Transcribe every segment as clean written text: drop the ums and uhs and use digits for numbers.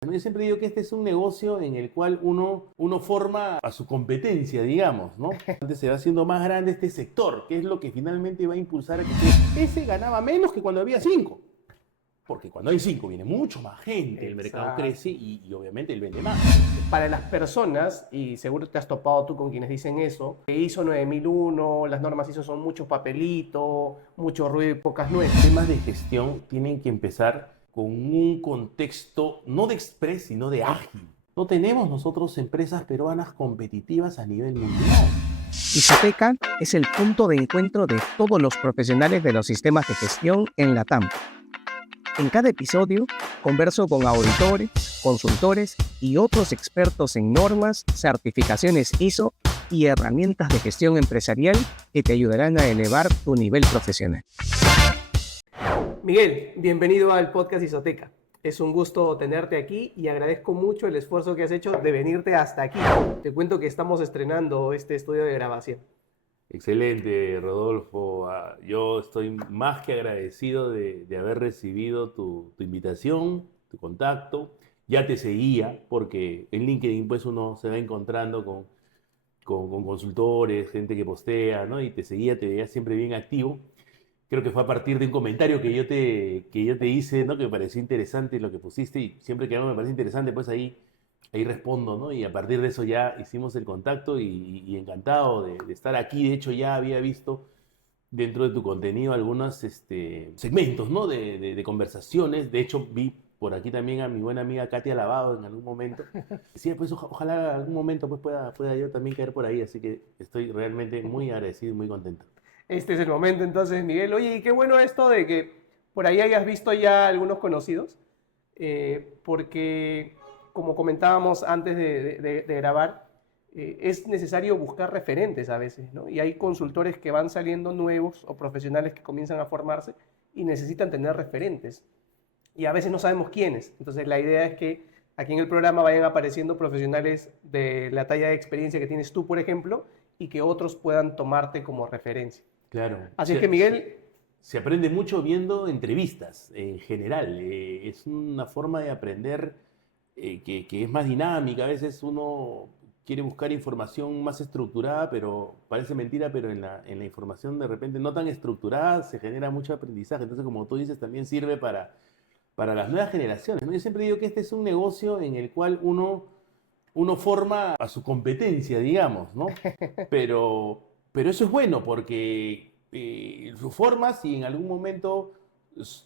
Yo siempre digo que este es un negocio en el cual uno forma a su competencia, digamos, ¿no? Antes se va haciendo más grande este sector, que es lo que finalmente va a impulsar a que ese ganaba menos que cuando había 5. Porque cuando hay 5 viene mucho más gente, el mercado crece y obviamente él vende más. Para las personas, y seguro te has topado tú con quienes dicen eso, que ISO 9001, las normas ISO son mucho papelito, mucho ruido y pocas nueces. Temas de gestión tienen que empezar con un contexto no de express, sino de ágil. No tenemos nosotros empresas peruanas competitivas a nivel mundial. Isoteca es el punto de encuentro de todos los profesionales de los sistemas de gestión en LATAM. En cada episodio, converso con auditores, consultores y otros expertos en normas, certificaciones ISO y herramientas de gestión empresarial que te ayudarán a elevar tu nivel profesional. Miguel, bienvenido al podcast Isoteca. Es un gusto tenerte aquí y agradezco mucho el esfuerzo que has hecho de venirte hasta aquí. Te cuento que estamos estrenando este estudio de grabación. Excelente, Rodolfo. Yo estoy más que agradecido de haber recibido tu invitación, tu contacto. Ya te seguía porque en LinkedIn pues uno se va encontrando con consultores, gente que postea, ¿no? Y te seguía, te veía siempre bien activo. Creo que fue a partir de un comentario que yo te hice, ¿no? Que me pareció interesante lo que pusiste y siempre que algo me parece interesante, pues ahí respondo, ¿no? Y a partir de eso ya hicimos el contacto y encantado de estar aquí. De hecho, ya había visto dentro de tu contenido algunos segmentos, ¿no? De conversaciones. De hecho, vi por aquí también a mi buena amiga Katia Lavado en algún momento. Sí, pues ojalá algún momento pues pueda yo también caer por ahí. Así que estoy realmente muy agradecido y muy contento. Este es el momento entonces, Miguel. Oye, y qué bueno esto de que por ahí hayas visto ya algunos conocidos, porque como comentábamos antes de grabar, es necesario buscar referentes a veces, ¿no? Y hay consultores que van saliendo nuevos o profesionales que comienzan a formarse y necesitan tener referentes. Y a veces no sabemos quiénes. Entonces la idea es que aquí en el programa vayan apareciendo profesionales de la talla de experiencia que tienes tú, por ejemplo, y que otros puedan tomarte como referencia. Claro. Así es que, Miguel, Se aprende mucho viendo entrevistas en general. Es una forma de aprender que es más dinámica. A veces uno quiere buscar información más estructurada, pero parece mentira, pero en la información de repente no tan estructurada se genera mucho aprendizaje. Entonces, como tú dices, también sirve para las nuevas generaciones, ¿no? Yo siempre digo que este es un negocio en el cual uno forma a su competencia, digamos, ¿no? Pero eso es bueno porque lo formas y en algún momento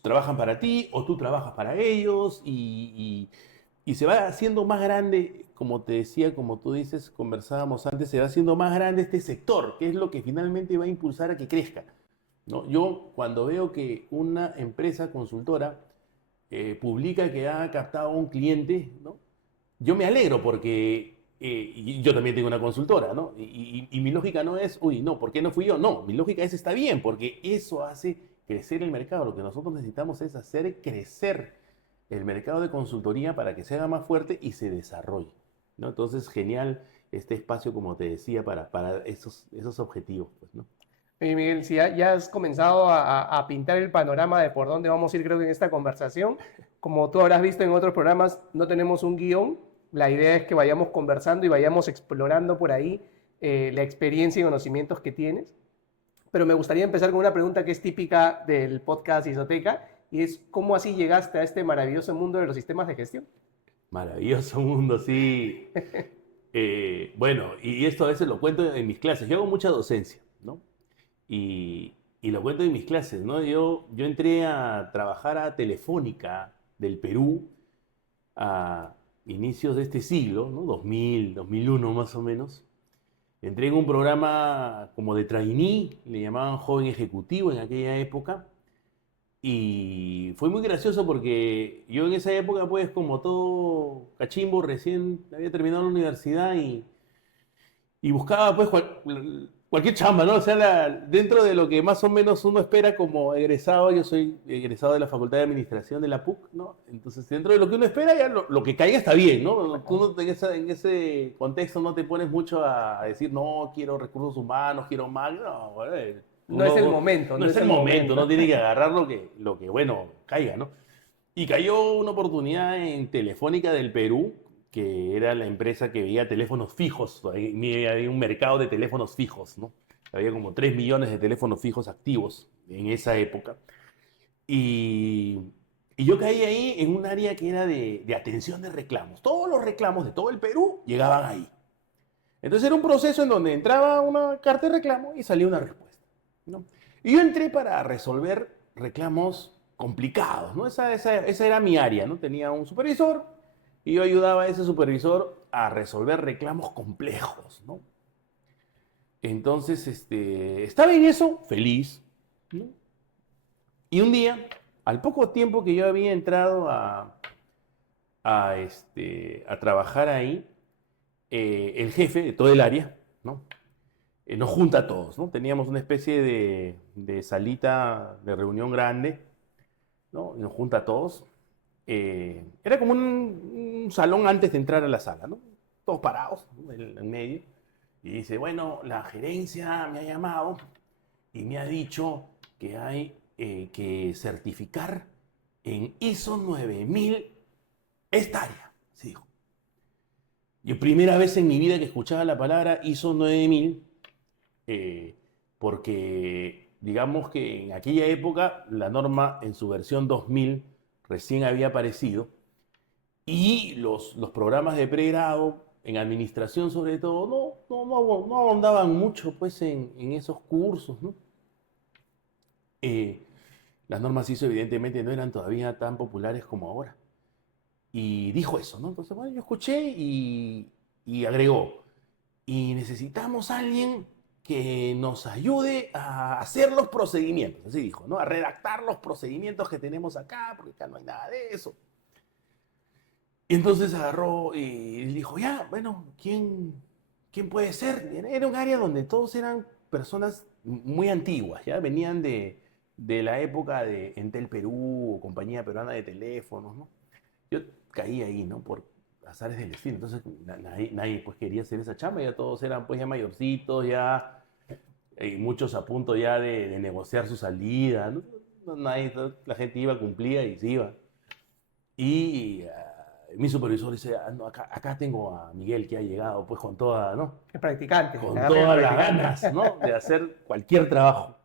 trabajan para ti o tú trabajas para ellos y se va haciendo más grande, como te decía, como tú dices, conversábamos antes, se va haciendo más grande este sector, que es lo que finalmente va a impulsar a que crezca, ¿no? Yo cuando veo que una empresa consultora publica que ha captado a un cliente, ¿no? Yo me alegro porque y yo también tengo una consultora, ¿no? Y mi lógica no es, uy, no, ¿por qué no fui yo? No, mi lógica es, está bien, porque eso hace crecer el mercado. Lo que nosotros necesitamos es hacer crecer el mercado de consultoría para que se haga más fuerte y se desarrolle, ¿no? Entonces, genial este espacio, como te decía, para esos objetivos, pues, ¿no? Oye, Miguel, si ya has comenzado a pintar el panorama de por dónde vamos a ir, creo que en esta conversación, como tú habrás visto en otros programas, no tenemos un guión. La idea es que vayamos conversando y vayamos explorando por ahí la experiencia y conocimientos que tienes. Pero me gustaría empezar con una pregunta que es típica del podcast Isoteca, y es ¿cómo así llegaste a este maravilloso mundo de los sistemas de gestión? Maravilloso mundo, sí. Bueno, y esto a veces lo cuento en mis clases. Yo hago mucha docencia, ¿no? Y lo cuento en mis clases, ¿no? Yo entré a trabajar a Telefónica del Perú a inicios de este siglo, ¿no? 2000, 2001 más o menos. Entré en un programa como de trainee, le llamaban joven ejecutivo en aquella época. Y fue muy gracioso porque yo en esa época, pues, como todo cachimbo, recién había terminado la universidad y buscaba, pues, cualquier chamba, ¿no? O sea, dentro de lo que más o menos uno espera como egresado, yo soy egresado de la Facultad de Administración de la PUC, ¿no? Entonces, dentro de lo que uno espera, ya lo que caiga está bien, ¿no? Tú en ese contexto no te pones mucho a decir, no, quiero recursos humanos, quiero más, no, bueno, No es el uno, momento, no no es es el el momento, momento. no tiene que agarrar lo que bueno, caiga, ¿no? Y cayó una oportunidad en Telefónica del Perú, que era la empresa que veía teléfonos fijos. Ahí había un mercado de teléfonos fijos, ¿no? Había como 3 millones de teléfonos fijos activos en esa época. Y, y yo caí ahí en un área que era de atención de reclamos. Todos los reclamos de todo el Perú llegaban ahí. Entonces era un proceso en donde entraba una carta de reclamo y salía una respuesta, ¿no? Y yo entré para resolver reclamos complicados, ¿no? Esa era mi área, ¿no? Tenía un supervisor y yo ayudaba a ese supervisor a resolver reclamos complejos, ¿no? Entonces, estaba en eso, feliz, ¿no? Y un día, al poco tiempo que yo había entrado a trabajar ahí, el jefe de todo el área, ¿no? Nos junta a todos, ¿no? Teníamos una especie de salita de reunión grande, ¿no? Y nos junta a todos. Era como un salón antes de entrar a la sala, ¿no? Todos parados, ¿no? En medio. Y dice, bueno, la gerencia me ha llamado y me ha dicho que hay que certificar en ISO 9000 esta área, se dijo. Yo primera vez en mi vida que escuchaba la palabra ISO 9000, porque digamos que en aquella época la norma en su versión 2000 recién había aparecido y los programas de pregrado, en administración sobre todo, no ahondaban mucho pues, en esos cursos, ¿no? Las normas ISO evidentemente no eran todavía tan populares como ahora. Y dijo eso, ¿no? Entonces, bueno, yo escuché y agregó, y necesitamos a alguien que nos ayude a hacer los procedimientos, así dijo, ¿no? A redactar los procedimientos que tenemos acá, porque acá no hay nada de eso. Y entonces agarró y dijo, ya, bueno, ¿quién puede ser? Era un área donde todos eran personas muy antiguas, ya venían de la época de Entel Perú, o Compañía Peruana de Teléfonos, ¿no? Yo caí ahí, ¿no? Por azares del destino. Entonces nadie pues quería hacer esa chamba, ya todos eran pues ya mayorcitos, ya muchos a punto ya de negociar su salida, ¿no? La gente iba, cumplía y se iba. Y mi supervisor dice, no, acá tengo a Miguel que ha llegado pues con toda, ¿no? El practicante. Con todas las ganas, ¿no? De hacer cualquier trabajo.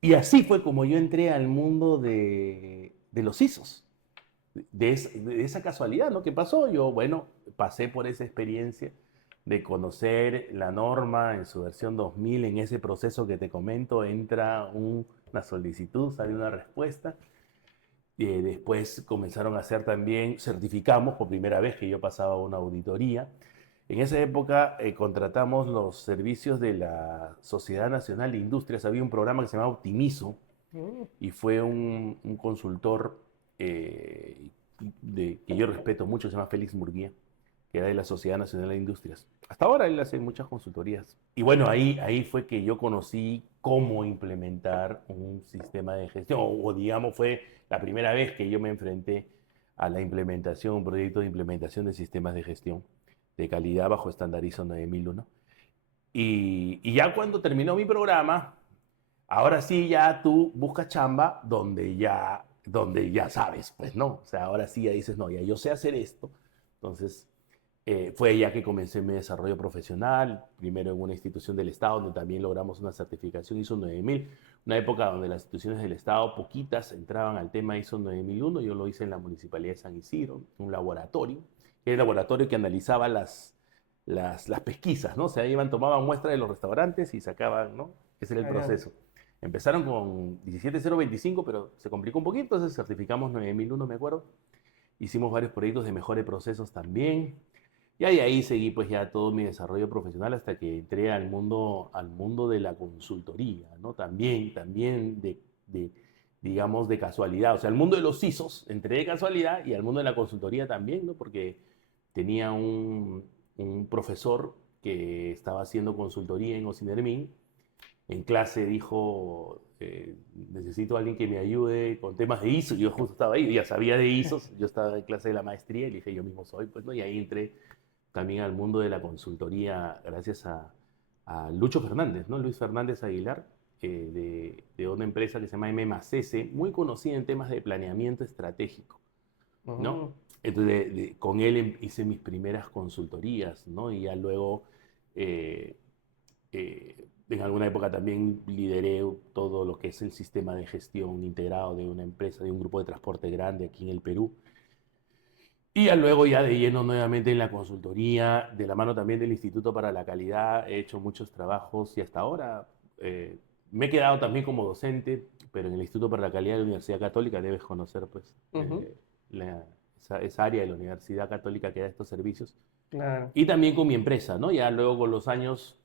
Y así fue como yo entré al mundo de los ISOs. De esa casualidad, ¿no? ¿Qué pasó? Yo, bueno, pasé por esa experiencia de conocer la norma en su versión 2000, en ese proceso que te comento, entra una solicitud, sale una respuesta. Después comenzaron a hacer también, certificamos por primera vez que yo pasaba una auditoría. En esa época contratamos los servicios de la Sociedad Nacional de Industrias. Había un programa que se llamaba Optimizo y fue un consultor que yo respeto mucho, se llama Félix Murguía, que era de la Sociedad Nacional de Industrias. Hasta ahora él hace muchas consultorías. Y bueno, ahí fue que yo conocí cómo implementar un sistema de gestión, o digamos fue la primera vez que yo me enfrenté a la implementación, un proyecto de implementación de sistemas de gestión de calidad bajo estándar ISO 9001. Y ya cuando terminó mi programa, ahora sí ya tú buscas chamba donde ya sabes, pues no. O sea, ahora sí ya dices, no, ya yo sé hacer esto. Entonces, fue ya que comencé mi desarrollo profesional, primero en una institución del Estado, donde también logramos una certificación ISO 9000, una época donde las instituciones del Estado, poquitas, entraban al tema ISO 9001. Yo lo hice en la Municipalidad de San Isidro, un laboratorio, que era el laboratorio que analizaba las pesquisas, ¿no? O sea, tomaban muestras de los restaurantes y sacaban, ¿no? Ese era el proceso. Empezaron con 17025, pero se complicó un poquito, entonces certificamos 9001, me acuerdo. Hicimos varios proyectos de mejora de procesos también. Y ahí seguí pues ya todo mi desarrollo profesional hasta que entré al mundo de la consultoría, ¿no? También digamos, de casualidad. O sea, al mundo de los ISOs entré de casualidad y al mundo de la consultoría también, ¿no? Porque tenía un profesor que estaba haciendo consultoría en Ocinermin. En clase dijo, necesito a alguien que me ayude con temas de ISO. Yo justo estaba ahí, ya sabía de ISOs, yo estaba en clase de la maestría y le dije, yo mismo soy, pues, ¿no? Y ahí entré también al mundo de la consultoría gracias a Lucho Fernández, ¿no? Luis Fernández Aguilar, de una empresa que se llama M+S, muy conocida en temas de planeamiento estratégico, ¿no? Entonces, con él hice mis primeras consultorías, ¿no? Y ya luego, en alguna época también lideré todo lo que es el sistema de gestión integrado de una empresa, de un grupo de transporte grande aquí en el Perú. Y ya luego ya de lleno nuevamente en la consultoría, de la mano también del Instituto para la Calidad, he hecho muchos trabajos y hasta ahora me he quedado también como docente, pero en el Instituto para la Calidad de la Universidad Católica debes conocer pues esa área de la Universidad Católica que da estos servicios. Claro. Y también con mi empresa, ¿no? Ya luego con los años,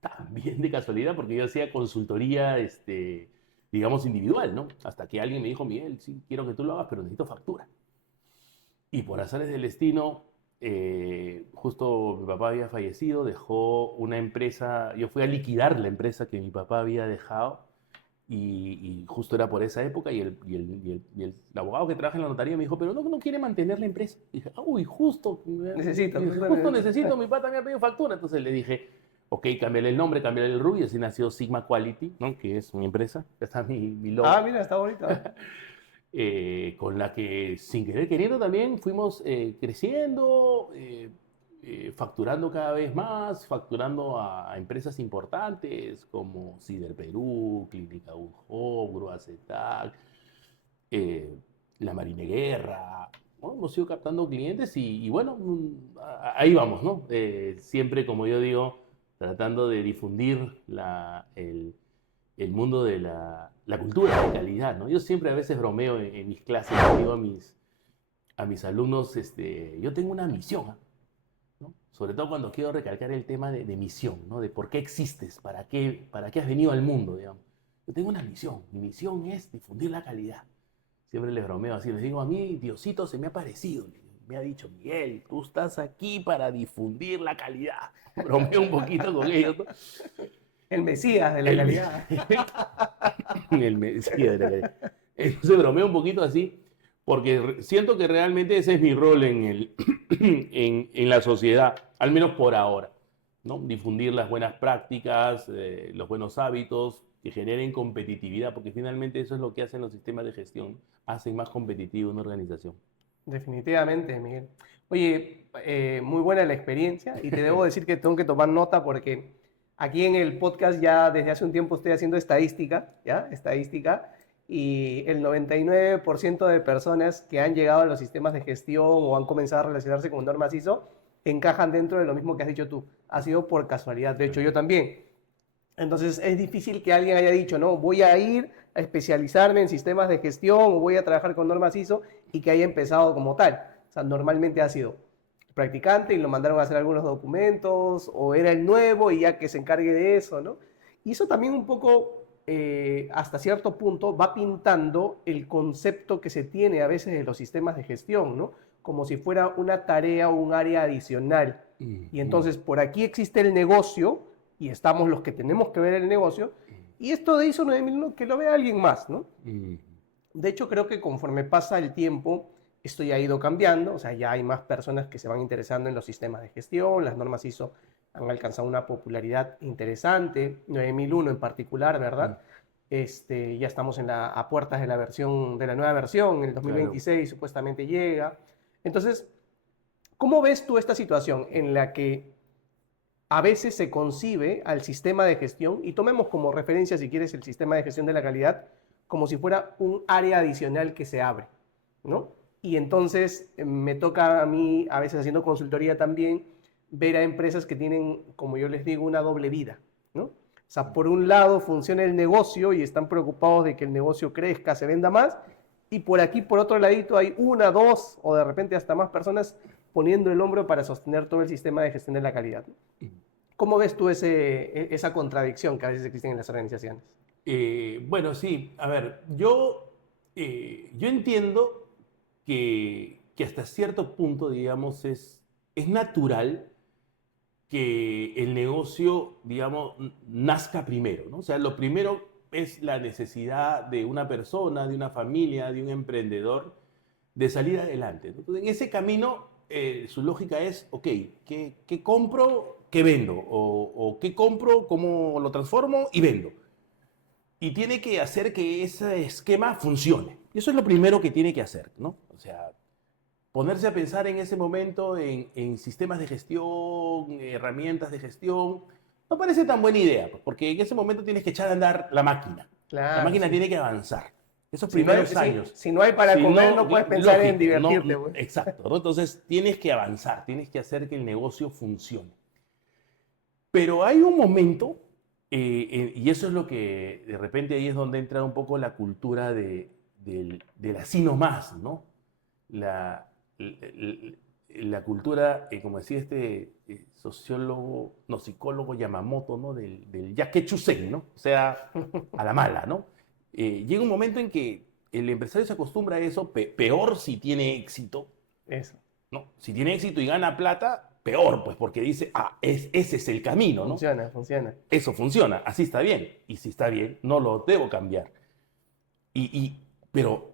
también de casualidad, porque yo hacía consultoría, digamos, individual, ¿no? Hasta que alguien me dijo, Miguel, sí, quiero que tú lo hagas, pero necesito factura. Y por azares del destino, justo mi papá había fallecido, dejó una empresa, yo fui a liquidar la empresa que mi papá había dejado, y justo era por esa época, y el abogado que trabaja en la notaría me dijo, pero no quiere mantener la empresa. Y dije, uy, justo Necesito. mi papá me ha pedido factura. Entonces le dije, ok, cámbiale el nombre, cámbiale el RUI, y así nació Sigma Quality, ¿no? Que es mi empresa, ya está mi logo. Ah, mira, está bonito. Con la que sin querer queriendo también fuimos creciendo, facturando cada vez más, facturando a empresas importantes como Cider Perú, Clínica Ujó, Gruacetac, la Marine Guerra, ¿no? Hemos ido captando clientes y bueno, ahí vamos, ¿no? Siempre, como yo digo, tratando de difundir el mundo de la cultura de calidad, ¿no? Yo siempre a veces bromeo en mis clases, digo a mis alumnos, yo tengo una misión, ¿no? Sobre todo cuando quiero recalcar el tema de misión, ¿no? De por qué existes, para qué has venido al mundo, digamos. Yo tengo una misión, mi misión es difundir la calidad. Siempre les bromeo así, les digo, a mí Diosito se me ha aparecido, me ha dicho, Miguel, tú estás aquí para difundir la calidad. Bromeo un poquito con ellos, ¿no? El Mesías de la calidad. El Mesías de la calidad. Entonces bromeo un poquito así, porque siento que realmente ese es mi rol en la sociedad, al menos por ahora, ¿no? Difundir las buenas prácticas, los buenos hábitos que generen competitividad, porque finalmente eso es lo que hacen los sistemas de gestión, hacen más competitiva una organización. Definitivamente, Miguel. Oye, muy buena la experiencia y te debo decir que tengo que tomar nota porque aquí en el podcast ya desde hace un tiempo estoy haciendo estadística, ¿ya? Estadística, y el 99% de personas que han llegado a los sistemas de gestión o han comenzado a relacionarse con normas ISO encajan dentro de lo mismo que has dicho tú. Ha sido por casualidad, de hecho yo también. Entonces es difícil que alguien haya dicho, no, voy a ir a especializarme en sistemas de gestión o voy a trabajar con normas ISO y que haya empezado como tal. O sea, normalmente ha sido practicante y lo mandaron a hacer algunos documentos o era el nuevo y ya que se encargue de eso, ¿no? Y eso también un poco, hasta cierto punto, va pintando el concepto que se tiene a veces de los sistemas de gestión, ¿no? Como si fuera una tarea o un área adicional. Y entonces por aquí existe el negocio y estamos los que tenemos que ver el negocio y esto de ISO 9001 que lo vea alguien más, ¿no? De hecho, creo que conforme pasa el tiempo, esto ya ha ido cambiando, o sea, ya hay más personas que se van interesando en los sistemas de gestión, las normas ISO han alcanzado una popularidad interesante, 9001 en particular, ¿verdad? Ya estamos a puertas de la nueva versión, en el 2026 claro. Supuestamente llega. Entonces, ¿cómo ves tú esta situación en la que a veces se concibe al sistema de gestión, y tomemos como referencia, si quieres, el sistema de gestión de la calidad, como si fuera un área adicional que se abre, ¿no? Y entonces me toca a mí, a veces haciendo consultoría también, ver a empresas que tienen, como yo les digo, una doble vida, ¿no? O sea, por un lado funciona el negocio y están preocupados de que el negocio crezca, se venda más, y por aquí, por otro ladito, hay una, dos o de repente hasta más personas poniendo el hombro para sostener todo el sistema de gestión de la calidad. ¿Cómo ves tú esa contradicción que a veces existe en las organizaciones? Bueno, sí, a ver, yo entiendo que hasta cierto punto, digamos, es natural que el negocio, digamos, nazca primero, ¿no? O sea, lo primero es la necesidad de una persona, de una familia, de un emprendedor, de salir adelante, ¿no? Entonces, en ese camino, su lógica es, ok, ¿qué compro? ¿Qué vendo? O ¿qué compro? ¿Cómo lo transformo? Y vendo. y tiene que hacer que ese esquema funcione. Y eso es lo primero que tiene que hacer, ¿no? O sea, ponerse a pensar en ese momento en sistemas de gestión, herramientas de gestión, no parece tan buena idea, pues, porque en ese momento tienes que echar a andar la máquina. La Claro, máquina sí. tiene que avanzar. Esos Si no hay, primeros años. si no hay para Si comer, no puedes pensar en lógico, divertirte, pues. exacto, ¿no? Entonces tienes que avanzar, tienes que hacer que el negocio funcione. Pero hay un momento, y eso es lo que de repente ahí es donde entra un poco la cultura del así nomás, ¿no? La, la cultura, como decía este sociólogo, no, psicólogo Yamamoto, ¿no? Del yaquechusen, ¿no? O sea, a la mala, ¿no? Llega un momento en que el empresario se acostumbra a eso, peor si tiene éxito, Eso. ¿no? Si tiene éxito y gana plata, peor, pues porque dice, ese es el camino, ¿no? Funciona, funciona. Eso funciona, así está bien. Y si está bien, no lo debo cambiar. Pero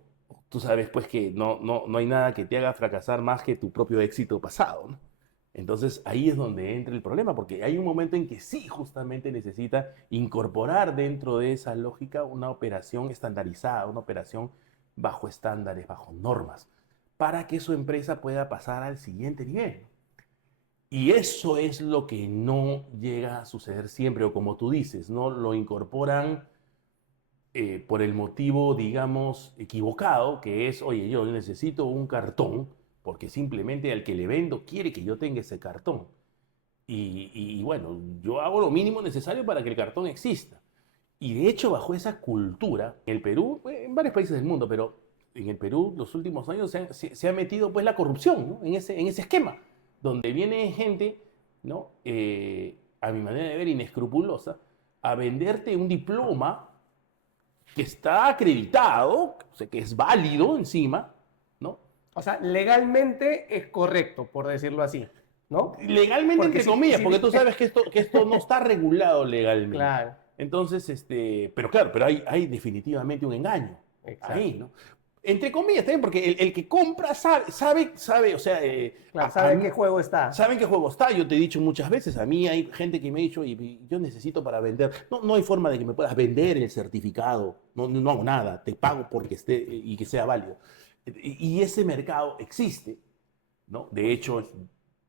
tú sabes pues que no hay nada que te haga fracasar más que tu propio éxito pasado, ¿no? Entonces ahí es donde entra el problema, porque hay un momento en que sí justamente necesita incorporar dentro de esa lógica una operación estandarizada, una operación bajo estándares, bajo normas, para que su empresa pueda pasar al siguiente nivel. Y eso es lo que no llega a suceder siempre, o como tú dices, ¿no? Lo incorporan por el motivo, digamos, equivocado, que es, oye, yo necesito un cartón, porque simplemente al que le vendo quiere que yo tenga ese cartón. Y bueno, yo hago lo mínimo necesario para que el cartón exista. Y de hecho, bajo esa cultura, en el Perú, en varios países del mundo, pero en el Perú, los últimos años se ha metido pues la corrupción, ¿no? En ese esquema, donde viene gente, ¿no? A mi manera de ver, inescrupulosa, a venderte un diploma que está acreditado, o sea, que es válido encima, ¿no? O sea, legalmente es correcto, por decirlo así, ¿no? Legalmente, Porque entre comillas, si- porque tú sabes que esto no está regulado legalmente. Claro, Entonces, pero claro, pero hay definitivamente un engaño exacto. ahí, ¿no? Entre comillas también, porque el que compra sabe, o sea, Claro, ¿sabe en qué juego está? saben qué juego está. Yo te he dicho muchas veces, a mí hay gente que me ha dicho, y yo necesito para vender. No hay forma de que me puedas vender el certificado. No hago nada, te pago porque esté y que sea válido. Y ese mercado existe, ¿no? De hecho,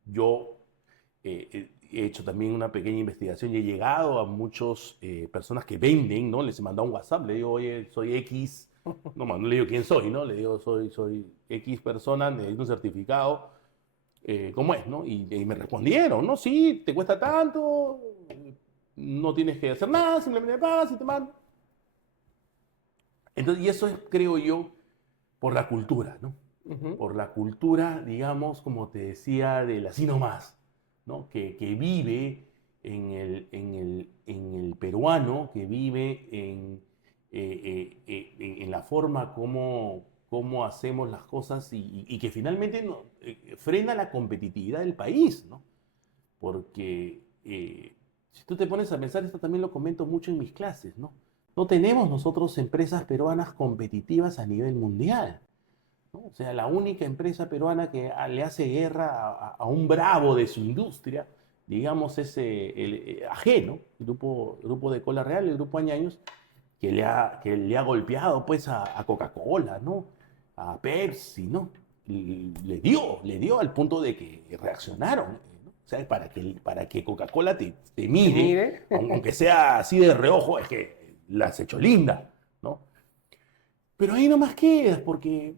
yo he hecho también una pequeña investigación y he llegado a muchas personas que venden, ¿no? Les he mandado un WhatsApp, le digo, oye, soy X, no le digo quién soy, ¿no? Le digo, soy X persona, necesito un certificado, ¿cómo es, no? Y me respondieron, ¿no? Sí, te cuesta tanto, no tienes que hacer nada, simplemente pagas y te mando. Entonces, y eso es, creo yo, por la cultura, ¿no? Ujú. Por la cultura, digamos, como te decía, del así nomás, ¿no? Que vive en el peruano, que vive en la forma como hacemos las cosas y que finalmente frena la competitividad del país, ¿no? Porque si tú te pones a pensar, esto también lo comento mucho en mis clases, ¿no? No tenemos nosotros empresas peruanas competitivas a nivel mundial, ¿no? O sea, la única empresa peruana que le hace guerra a un bravo de su industria, digamos, es el AG, ¿no? El grupo de Cola Real, el grupo Añaños, que le ha golpeado pues a Coca-Cola, ¿no? A Pepsi, ¿no? Le dio al punto de que reaccionaron, ¿no? O sea, para que Coca-Cola te ¿Se mire, mide? aunque sea así de reojo, es que la has hecho linda, ¿no? Pero ahí no más quedas, porque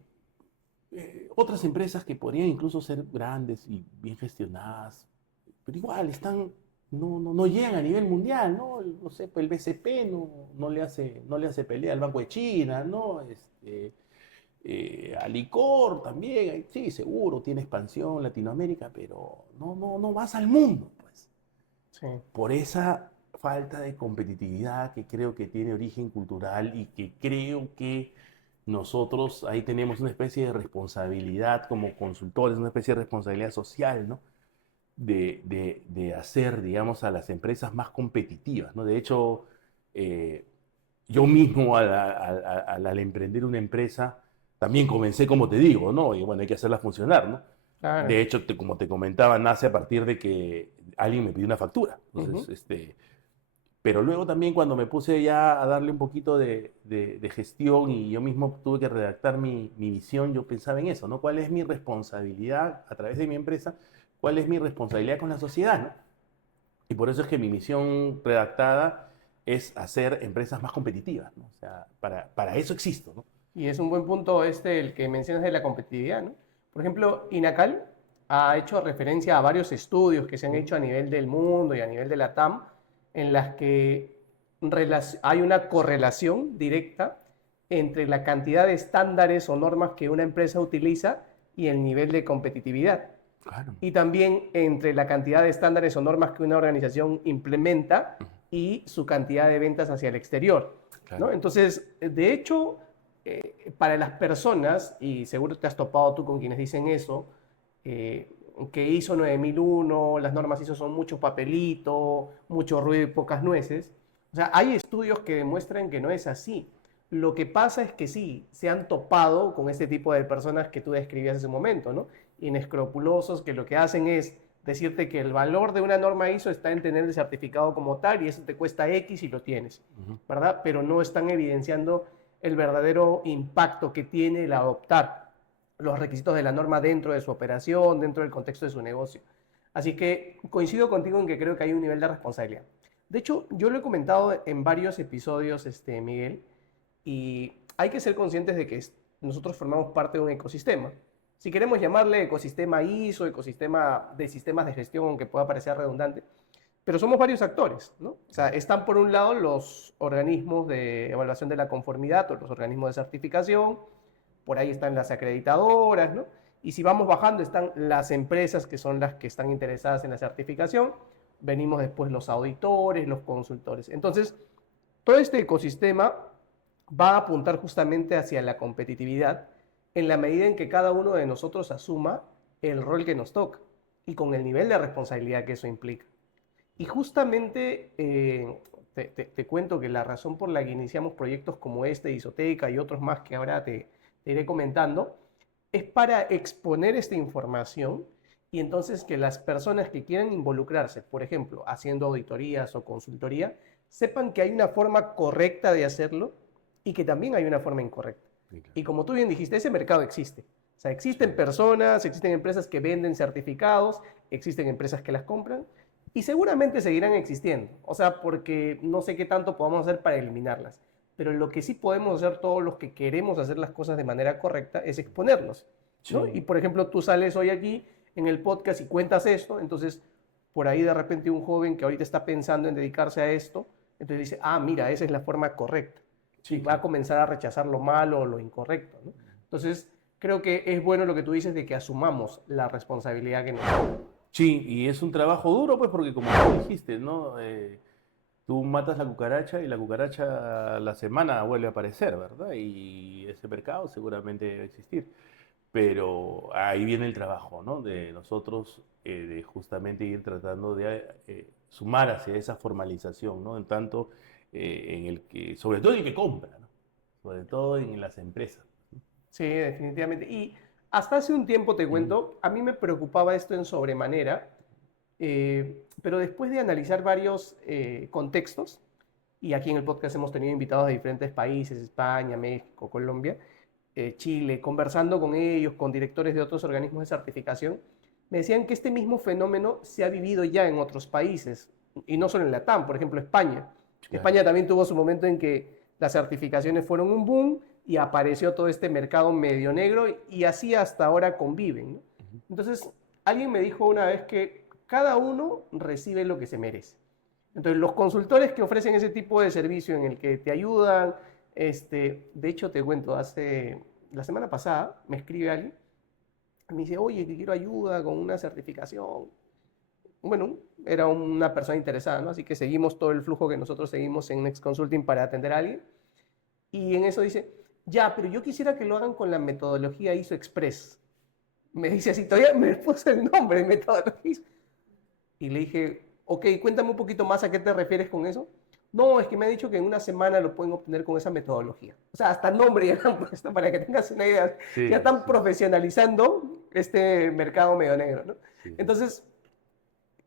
otras empresas que podrían incluso ser grandes y bien gestionadas, pero igual no llegan a nivel mundial, ¿no? No sé, pues el BCP no le hace pelea al Banco de China, ¿no? Alicor también, sí, seguro, tiene expansión en Latinoamérica, pero no vas al mundo, pues. Sí. Por esa falta de competitividad que creo que tiene origen cultural y que creo que nosotros ahí tenemos una especie de responsabilidad como consultores, una especie de responsabilidad social, ¿no? De hacer, digamos, a las empresas más competitivas, ¿no? De hecho, yo mismo al emprender una empresa, también comencé, como te digo, ¿no? Y bueno, hay que hacerla funcionar, ¿no? Claro. De hecho, como te comentaba, nace a partir de que alguien me pidió una factura. Ujú. Entonces, Pero luego también cuando me puse ya a darle un poquito de gestión y yo mismo tuve que redactar mi visión, yo pensaba en eso, ¿no? ¿Cuál es mi responsabilidad a través de mi empresa? ¿Cuál es mi responsabilidad con la sociedad, ¿no? Y por eso es que mi misión redactada es hacer empresas más competitivas, ¿no? O sea, para eso existo, ¿no? Y es un buen punto el que mencionas de la competitividad, ¿no? Por ejemplo, INACAL ha hecho referencia a varios estudios que se han hecho a nivel del mundo y a nivel de la TAM, en las que hay una correlación directa entre la cantidad de estándares o normas que una empresa utiliza y el nivel de competitividad. Claro. Y también entre la cantidad de estándares o normas que una organización implementa y su cantidad de ventas hacia el exterior, Claro. ¿no? Entonces, de hecho, para las personas, y seguro te has topado tú con quienes dicen eso, que ISO 9001, las normas ISO son mucho papelito, mucho ruido y pocas nueces. O sea, hay estudios que demuestran que no es así. Lo que pasa es que sí, se han topado con este tipo de personas que tú describías hace un momento, ¿no? Inescrupulosos, que lo que hacen es decirte que el valor de una norma ISO está en tener el certificado como tal y eso te cuesta X y lo tienes, ¿verdad? Pero no están evidenciando el verdadero impacto que tiene el adoptar los requisitos de la norma dentro de su operación, dentro del contexto de su negocio. Así que coincido contigo en que creo que hay un nivel de responsabilidad. De hecho, yo lo he comentado en varios episodios, Miguel, y hay que ser conscientes de que nosotros formamos parte de un ecosistema. Si queremos llamarle ecosistema ISO, ecosistema de sistemas de gestión, aunque pueda parecer redundante, pero somos varios actores, ¿no? O sea, están por un lado los organismos de evaluación de la conformidad o los organismos de certificación, por ahí están las acreditadoras, ¿no? Y si vamos bajando están las empresas que son las que están interesadas en la certificación, venimos después los auditores, los consultores. Entonces, todo este ecosistema va a apuntar justamente hacia la competitividad en la medida en que cada uno de nosotros asuma el rol que nos toca y con el nivel de responsabilidad que eso implica. Y justamente te cuento que la razón por la que iniciamos proyectos como este, Isoteca y otros más que ahora te iré comentando, es para exponer esta información y entonces que las personas que quieran involucrarse, por ejemplo, haciendo auditorías o consultoría, sepan que hay una forma correcta de hacerlo y que también hay una forma incorrecta. Sí, claro. Y como tú bien dijiste, ese mercado existe. O sea, existen personas, existen empresas que venden certificados, existen empresas que las compran y seguramente seguirán existiendo. O sea, porque no sé qué tanto podamos hacer para eliminarlas. Pero lo que sí podemos hacer todos los que queremos hacer las cosas de manera correcta es exponerlos, ¿no? Sí. Y por ejemplo, tú sales hoy aquí en el podcast y cuentas esto, entonces por ahí de repente un joven que ahorita está pensando en dedicarse a esto, entonces dice, ah, mira, esa es la forma correcta. Sí, y va a comenzar a rechazar lo malo o lo incorrecto, ¿no? Entonces, creo que es bueno lo que tú dices de que asumamos la responsabilidad que nos da. Sí, y es un trabajo duro, pues, porque como tú dijiste, ¿no? Tú matas la cucaracha y la cucaracha a la semana vuelve a aparecer, ¿verdad? Y ese mercado seguramente debe existir. Pero ahí viene el trabajo, ¿no? De nosotros, de justamente ir tratando de sumar hacia esa formalización, ¿no? En tanto, en el que, sobre todo en el que compra, ¿no? Sobre todo en las empresas. Sí, definitivamente. Y hasta hace un tiempo, te cuento, a mí me preocupaba esto en sobremanera, pero después de analizar varios contextos, y aquí en el podcast hemos tenido invitados de diferentes países, España, México, Colombia, Chile, conversando con ellos, con directores de otros organismos de certificación, me decían que este mismo fenómeno se ha vivido ya en otros países, y no solo en la TAM, por ejemplo, España. Claro. España también tuvo su momento en que las certificaciones fueron un boom y apareció todo este mercado medio negro y así hasta ahora conviven, ¿no? Entonces, alguien me dijo una vez que cada uno recibe lo que se merece. Entonces, los consultores que ofrecen ese tipo de servicio en el que te ayudan, de hecho te cuento, la semana pasada me escribe alguien, me dice, oye, que quiero ayuda con una certificación. Bueno, era una persona interesada, ¿no? Así que seguimos todo el flujo que nosotros seguimos en Next Consulting para atender a alguien. Y en eso dice, ya, pero yo quisiera que lo hagan con la metodología ISO Express. Me dice así, todavía me puse el nombre, metodología. Y le dije, ok, cuéntame un poquito más a qué te refieres con eso. No, es que me ha dicho que en una semana lo pueden obtener con esa metodología. O sea, hasta nombre ya han puesto para que tengas una idea. Sí, ya están profesionalizando este mercado medio negro, ¿no? Sí. Entonces,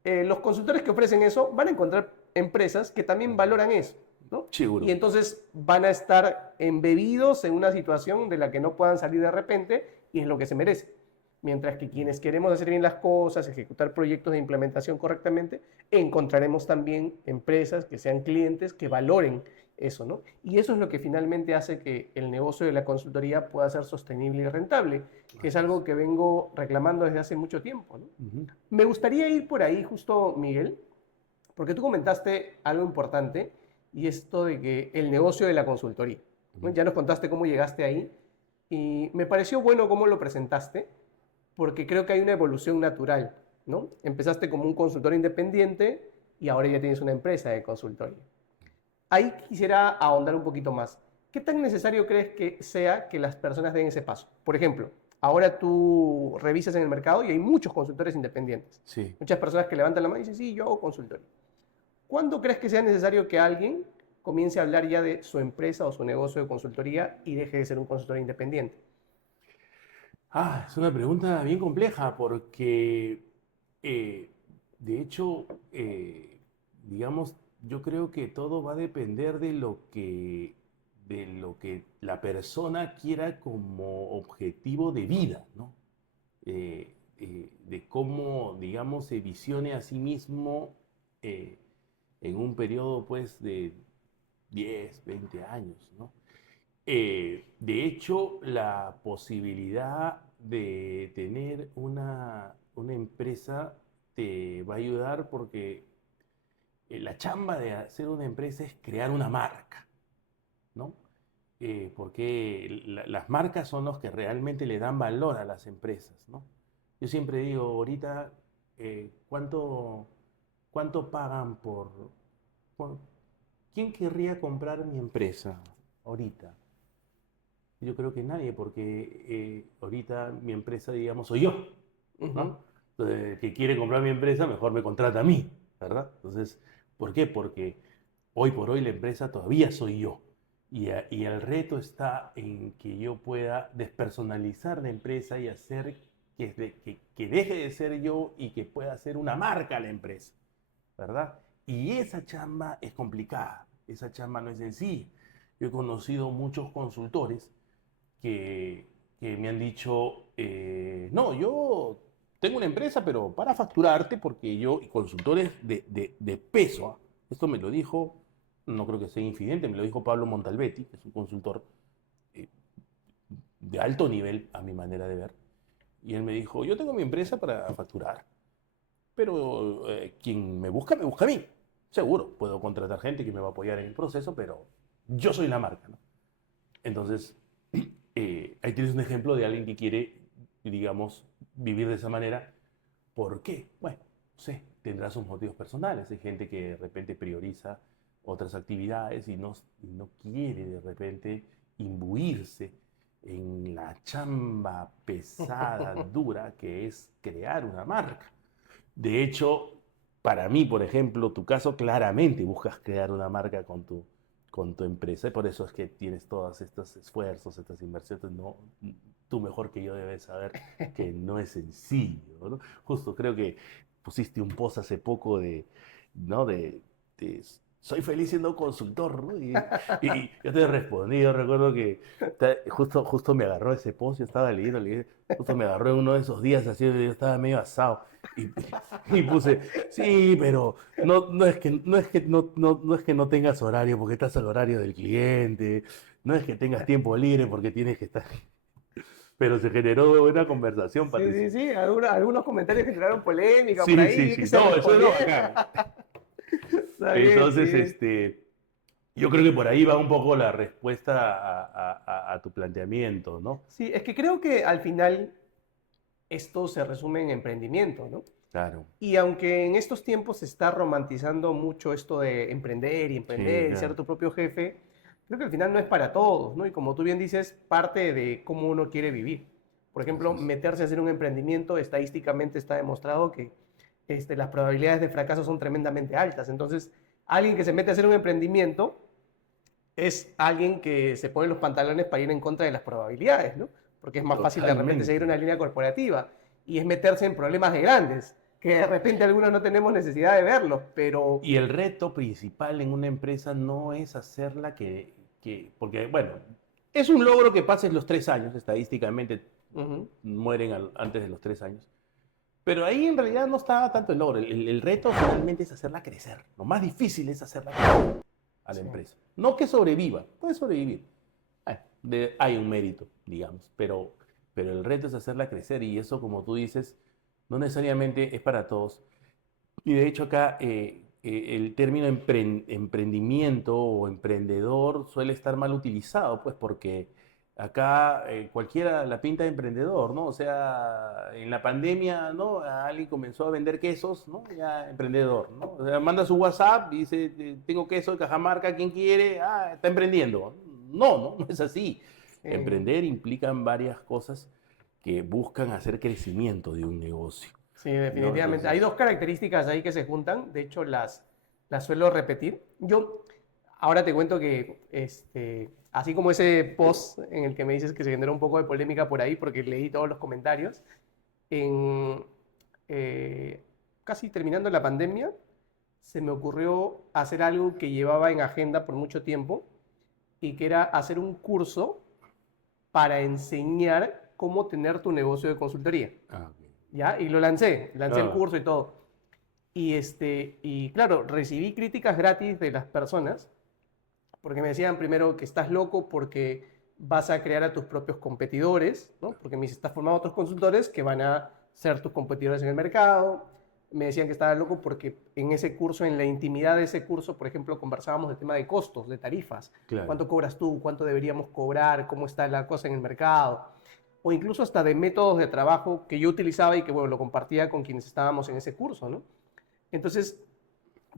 los consultores que ofrecen eso van a encontrar empresas que también valoran eso, ¿no? Seguro. Y entonces van a estar embebidos en una situación de la que no puedan salir de repente y es lo que se merece. Mientras que quienes queremos hacer bien las cosas, ejecutar proyectos de implementación correctamente, encontraremos también empresas que sean clientes que valoren eso, ¿no? Y eso es lo que finalmente hace que el negocio de la consultoría pueda ser sostenible y rentable, que es algo que vengo reclamando desde hace mucho tiempo, ¿no? Me gustaría ir por ahí justo, Miguel, porque tú comentaste algo importante y esto de que el negocio de la consultoría, ¿no? Ya nos contaste cómo llegaste ahí y me pareció bueno cómo lo presentaste, porque creo que hay una evolución natural, ¿no? Empezaste como un consultor independiente y ahora ya tienes una empresa de consultoría. Ahí quisiera ahondar un poquito más. ¿Qué tan necesario crees que sea que las personas den ese paso? Por ejemplo, ahora tú revisas en el mercado y hay muchos consultores independientes. Sí. Muchas personas que levantan la mano y dicen, sí, yo hago consultoría. ¿Cuándo crees que sea necesario que alguien comience a hablar ya de su empresa o su negocio de consultoría y deje de ser un consultor independiente? Es una pregunta bien compleja porque, de hecho, digamos, yo creo que todo va a depender de lo que la persona quiera como objetivo de vida, ¿no? De cómo, digamos, se visione a sí mismo en un periodo, pues, de 10, 20 años, ¿no? De hecho, la posibilidad de tener una empresa te va a ayudar porque la chamba de hacer una empresa es crear una marca, ¿no? Porque las marcas son los que realmente le dan valor a las empresas, ¿no? Yo siempre digo, ahorita, ¿cuánto pagan por- ¿Quién querría comprar mi empresa ahorita? Yo creo que nadie, porque ahorita mi empresa, digamos, soy yo, ¿no? Entonces, el que quiere comprar mi empresa, mejor me contrata a mí, ¿verdad? Entonces, ¿por qué? Porque hoy por hoy la empresa todavía soy yo. Y el reto está en que yo pueda despersonalizar la empresa y hacer que deje de ser yo y que pueda ser una marca la empresa, ¿verdad? Y esa chamba es complicada, esa chamba no es sencilla. Yo he conocido muchos consultores que, que me han dicho, no, yo tengo una empresa, pero para facturarte, porque yo, y consultores de peso, ¿ah? Esto me lo dijo, no creo que sea infidente, me lo dijo Pablo Montalbetti, que es un consultor eh, de alto nivel a mi manera de ver, y él me dijo, yo tengo mi empresa para facturar, pero quien me busca a mí. Seguro, puedo contratar gente que me va a apoyar en el proceso, pero yo soy la marca, ¿no? Entonces, ahí tienes un ejemplo de alguien que quiere, digamos, vivir de esa manera. ¿Por qué? Bueno, no sé, tendrá sus motivos personales. Hay gente que de repente prioriza otras actividades y no quiere de repente imbuirse en la chamba pesada, dura, que es crear una marca. De hecho, para mí, por ejemplo, tu caso, claramente buscas crear una marca con tu empresa y por eso es que tienes todos estos esfuerzos, estas inversiones. No, tú mejor que yo debes saber que no es sencillo, ¿no? Justo creo que pusiste un post hace poco ¿no? de soy feliz siendo consultor, ¿no? Y yo te respondí, yo recuerdo que justo me agarró ese post, yo estaba leyendo, justo me agarró en uno de esos días así, yo estaba medio asado y puse, sí, pero no es que no tengas horario porque estás al horario del cliente, no es que tengas tiempo libre porque tienes que estar, pero se generó buena conversación, Sí, Patricia. sí, sí. Algunos comentarios generaron polémica por Sí, ahí. sí, Que sí, se no, eso es respondieron. bacán. Está bien, Entonces, sí. yo creo que por ahí va un poco la respuesta a tu planteamiento, ¿no? Sí, es que creo que al final esto se resume en emprendimiento, ¿no? Claro, Y aunque en estos tiempos se está romantizando mucho esto de sí, emprender y ser claro. tu propio jefe, creo que al final no es para todos, ¿no? Y como tú bien dices, parte de cómo uno quiere vivir. Por Así ejemplo, es. meterse a hacer un emprendimiento, estadísticamente está demostrado que las probabilidades de fracaso son tremendamente altas. Entonces, alguien que se mete a hacer un emprendimiento es alguien que se pone los pantalones para ir en contra de las probabilidades, ¿no? Porque es más fácil de repente seguir Totalmente. una línea corporativa y es meterse en problemas de grandes. que de repente algunos no tenemos necesidad de verlos, pero... Y el reto principal en una empresa no es hacerla porque, bueno, es un logro que pases los 3 años, estadísticamente mueren antes de los 3 años. Pero ahí en realidad no está tanto el logro. El reto finalmente es hacerla crecer. Lo más difícil es hacerla crecer a la empresa. No que sobreviva, puede sobrevivir. Hay un mérito, digamos, pero el reto es hacerla crecer y eso, como tú dices, no necesariamente es para todos. Y de hecho acá el término emprendimiento o emprendedor suele estar mal utilizado, pues porque acá cualquiera la pinta de emprendedor, ¿no? O sea, en la pandemia, ¿no? Alguien comenzó a vender quesos, ¿no? Ya emprendedor, ¿no? O sea, manda su WhatsApp y dice, tengo queso de Cajamarca, ¿quién quiere? Ah, está emprendiendo. No es así. Emprender implica varias cosas que buscan hacer crecimiento de un negocio. Sí, definitivamente. ¿No? Entonces, Hay dos características ahí que se juntan, de hecho las suelo repetir. Yo ahora te cuento que, así como ese post en el que me dices que se generó un poco de polémica por ahí, porque leí todos los comentarios, casi terminando la pandemia, se me ocurrió hacer algo que llevaba en agenda por mucho tiempo, y que era hacer un curso para enseñar cómo tener tu negocio de consultoría. ¿Ya? Y lo lancé el curso y todo. Y claro, recibí críticas gratis de las personas, porque me decían primero que estás loco porque vas a crear a tus propios competidores, ¿no? Porque me estás formando otros consultores que van a ser tus competidores en el mercado. Me decían que estaba loco porque en ese curso, en la intimidad de ese curso, por ejemplo, conversábamos del tema de costos, de tarifas. Claro. ¿Cuánto cobras tú? ¿Cuánto deberíamos cobrar? ¿Cómo está la cosa en el mercado? O incluso hasta de métodos de trabajo que yo utilizaba y que, bueno, lo compartía con quienes estábamos en ese curso, ¿no? Entonces,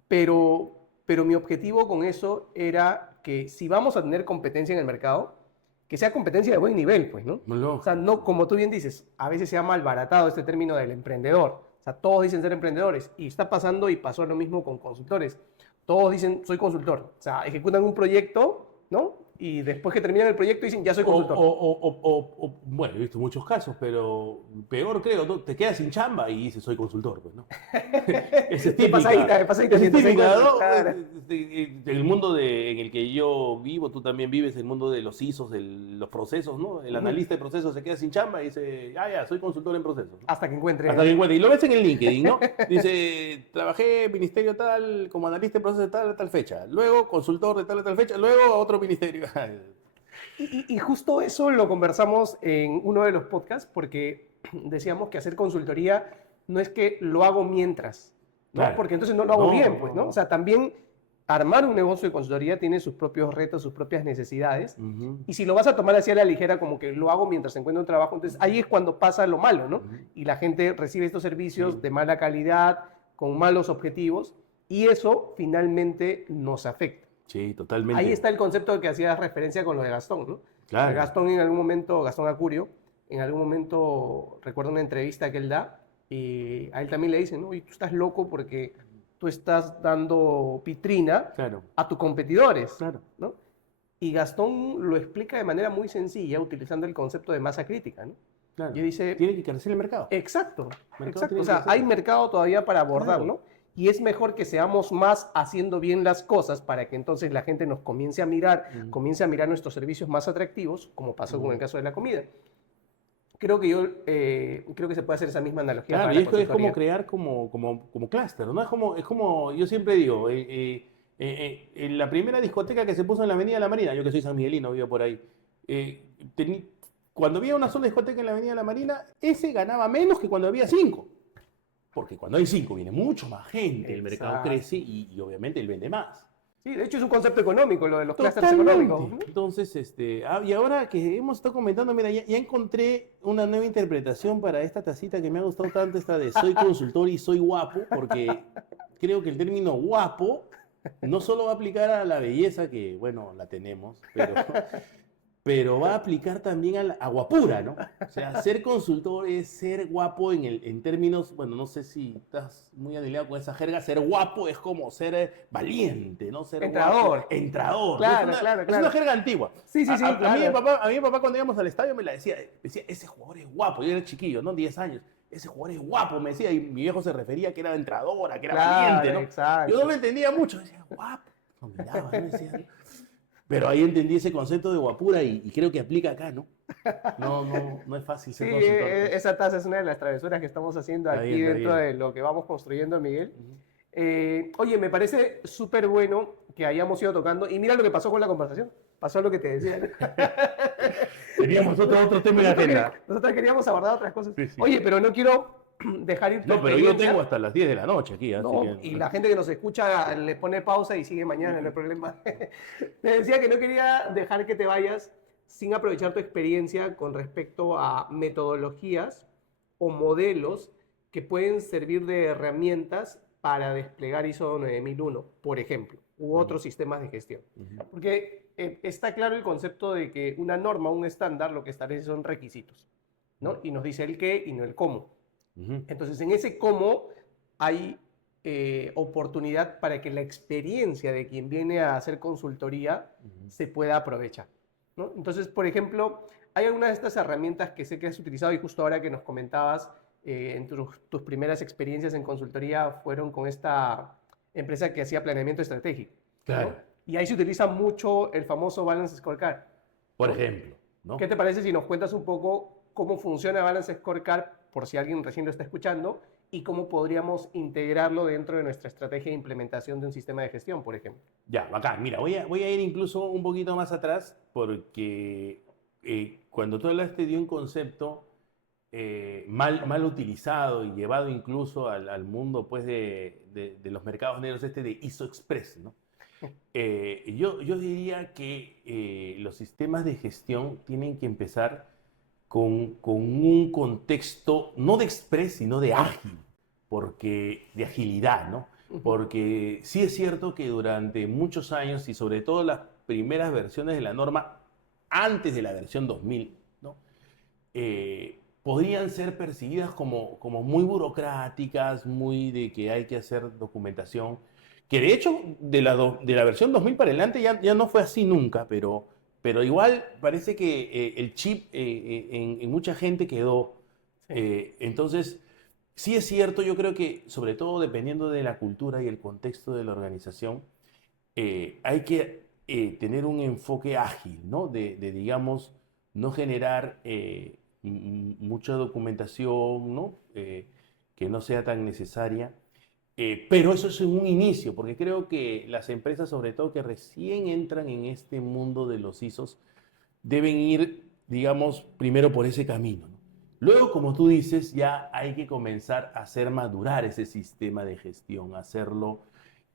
pero mi objetivo con eso era que si vamos a tener competencia en el mercado, que sea competencia de buen nivel, pues, ¿no? O sea, no, como tú bien dices, a veces se ha malbaratado este término del emprendedor. O sea, todos dicen ser emprendedores y está pasando y pasó lo mismo con consultores. Todos dicen, soy consultor. O sea, ejecutan un proyecto, ¿no? Y después que terminan el proyecto dicen, ya soy consultor. Bueno, he visto muchos casos, pero peor creo, ¿no? Te quedas sin chamba y dices, soy consultor, pues, ¿no? Esa es típica. Pasadita. Es típica, ¿no? Claro. El mundo en el que yo vivo, tú también vives, el mundo de los ISOs, los procesos, ¿no? El analista de procesos se queda sin chamba y dice, ya, soy consultor en procesos, ¿no? Hasta que encuentre. Hasta que encuentre. Y lo ves en el LinkedIn, ¿no? Dice, trabajé en ministerio tal, como analista de procesos de tal a tal fecha. Luego, consultor de tal a tal fecha. Luego, a otro ministerio. Y justo eso lo conversamos en uno de los podcasts, porque decíamos que hacer consultoría no es que lo hago mientras, ¿no? Claro. Porque entonces no lo hago bien, pues, ¿no? O sea, también armar un negocio de consultoría tiene sus propios retos, sus propias necesidades. Y si lo vas a tomar así a la ligera, como que lo hago mientras encuentro un trabajo, entonces ahí es cuando pasa lo malo, ¿no? Y la gente recibe estos servicios de mala calidad, con malos objetivos, y eso finalmente nos afecta. Sí, totalmente. Ahí está el concepto que hacías referencia con lo de Gastón, ¿no? Claro. Gastón en algún momento, Gastón Acurio, en algún momento recuerdo una entrevista que él da y a él también le dicen, ¿no? Y tú estás loco porque tú estás dando vitrina a tus competidores, ¿no? Y Gastón lo explica de manera muy sencilla utilizando el concepto de masa crítica, ¿no? Claro. Y dice, tiene que crecer el mercado. Exacto. O sea, hay mercado todavía para abordar, ¿no? Y es mejor que seamos más haciendo bien las cosas para que entonces la gente nos comience a mirar, comience a mirar nuestros servicios más atractivos, como pasó con el caso de la comida. Creo que se puede hacer esa misma analogía. Claro, para y la esto es como consultoría. crear como clúster, ¿no? Es como yo siempre digo, en la primera discoteca que se puso en la Avenida La Marina, yo que soy sanmiguelino, vivo por ahí, cuando había una sola discoteca en la Avenida La Marina, ese ganaba menos que cuando había 5. Porque cuando hay 5 viene mucho más gente, el mercado crece y obviamente él vende más. Sí, de hecho es un concepto económico, lo de los clústeres Totalmente. económicos. Entonces, y ahora que hemos estado comentando, mira, ya encontré una nueva interpretación para esta tacita que me ha gustado tanto, esta de soy consultor y soy guapo, porque creo que el término guapo no solo va a aplicar a la belleza, que bueno, la tenemos, pero va a aplicar también a guapura, ¿no? O sea, ser consultor es ser guapo en términos, bueno, no sé si estás muy alineado con esa jerga, ser guapo es como ser valiente, ¿no? Ser Entrador. guapo, entrador. Claro, Es una jerga antigua. Sí, A mí claro. mi papá cuando íbamos al estadio me decía, ese jugador es guapo, yo era chiquillo, ¿no? 10 años. ese jugador es guapo, me decía, y mi viejo se refería que era entradora, que era Claro, valiente, ¿no? exacto. Yo no lo entendía mucho, decía, guapo, no miraba, ¿no? Decía, pero ahí entendí ese concepto de guapura y creo que aplica acá, ¿no? No es fácil Sí, ser consultor. esa taza es una de las travesuras que estamos haciendo Está aquí bien, está dentro bien. de lo que vamos construyendo, Miguel. Ujú. Oye, me parece súper bueno que hayamos ido tocando, y mira lo que pasó con la conversación, pasó lo que te decía. Teníamos otro tema en agenda. Nosotros queríamos abordar otras cosas. Sí, sí. Oye, pero no quiero dejar ir tu No, pero yo experiencia. tengo hasta las 10 de la noche aquí, así No, que... y la gente que nos escucha le pone pausa y sigue mañana, no hay problema. Te decía que no quería dejar que te vayas sin aprovechar tu experiencia con respecto a metodologías o modelos que pueden servir de herramientas para desplegar ISO 9001, por ejemplo, u otros sistemas de gestión. Ujú. Porque está claro el concepto de que una norma, un estándar, lo que establece son requisitos, ¿no? Y nos dice el qué y no el cómo. Ujú. Entonces, en ese cómo hay oportunidad para que la experiencia de quien viene a hacer consultoría Ujú. se pueda aprovechar, ¿no? Entonces, por ejemplo, hay algunas de estas herramientas que sé que has utilizado y justo ahora que nos comentabas en tus primeras experiencias en consultoría fueron con esta empresa que hacía planeamiento estratégico, ¿no? Claro, Y ahí se utiliza mucho el famoso Balance Scorecard, por ¿no? ejemplo, ¿no? ¿Qué te parece si nos cuentas un poco cómo funciona Balance Scorecard, por si alguien recién lo está escuchando, y cómo podríamos integrarlo dentro de nuestra estrategia de implementación de un sistema de gestión, por ejemplo? Ya, bacán. Mira, voy a ir incluso un poquito más atrás porque cuando tú hablaste de un concepto mal utilizado y llevado incluso al mundo pues, de los mercados negros, de ISO Express, ¿no? Yo diría que los sistemas de gestión tienen que empezar con un contexto no de express, sino de ágil, porque de agilidad, ¿no? Porque sí es cierto que durante muchos años y sobre todo las primeras versiones de la norma, antes de la versión 2000, ¿no? Podrían ser percibidas como muy burocráticas, muy de que hay que hacer documentación, que de hecho de la versión 2000 para adelante ya no fue así nunca, pero igual parece que el chip en mucha gente quedó. Sí. Entonces, sí es cierto, yo creo que sobre todo dependiendo de la cultura y el contexto de la organización, hay que tener un enfoque ágil, ¿no? Digamos, no generar mucha documentación, ¿no? Que no sea tan necesaria. Pero eso es en un inicio, porque creo que las empresas, sobre todo que recién entran en este mundo de los ISOs, deben ir, digamos, primero por ese camino, ¿no? Luego, como tú dices, ya hay que comenzar a hacer madurar ese sistema de gestión, a hacerlo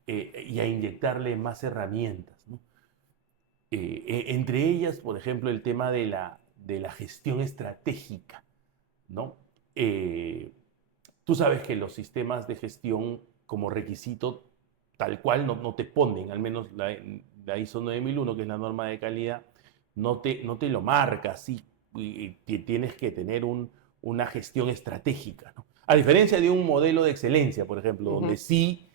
y a inyectarle más herramientas, ¿no? Entre ellas, por ejemplo, el tema de la gestión estratégica, ¿no? Tú sabes que los sistemas de gestión como requisito tal cual no te ponen, al menos la ISO 9001, que es la norma de calidad, no te lo marca así, y tienes que tener una gestión estratégica, ¿no? A diferencia de un modelo de excelencia, por ejemplo, donde sí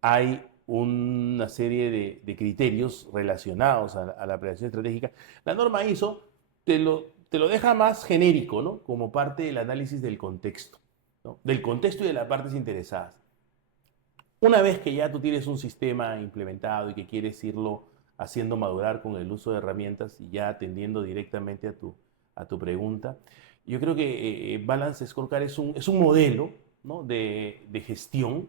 hay una serie de criterios relacionados a la planeación estratégica, la norma ISO te lo deja más genérico, ¿no? Como parte del análisis del contexto, ¿no? Del contexto y de las partes interesadas. Una vez que ya tú tienes un sistema implementado y que quieres irlo haciendo madurar con el uso de herramientas y ya atendiendo directamente a tu pregunta, yo creo que Balance Scorecard es un modelo, ¿no? de gestión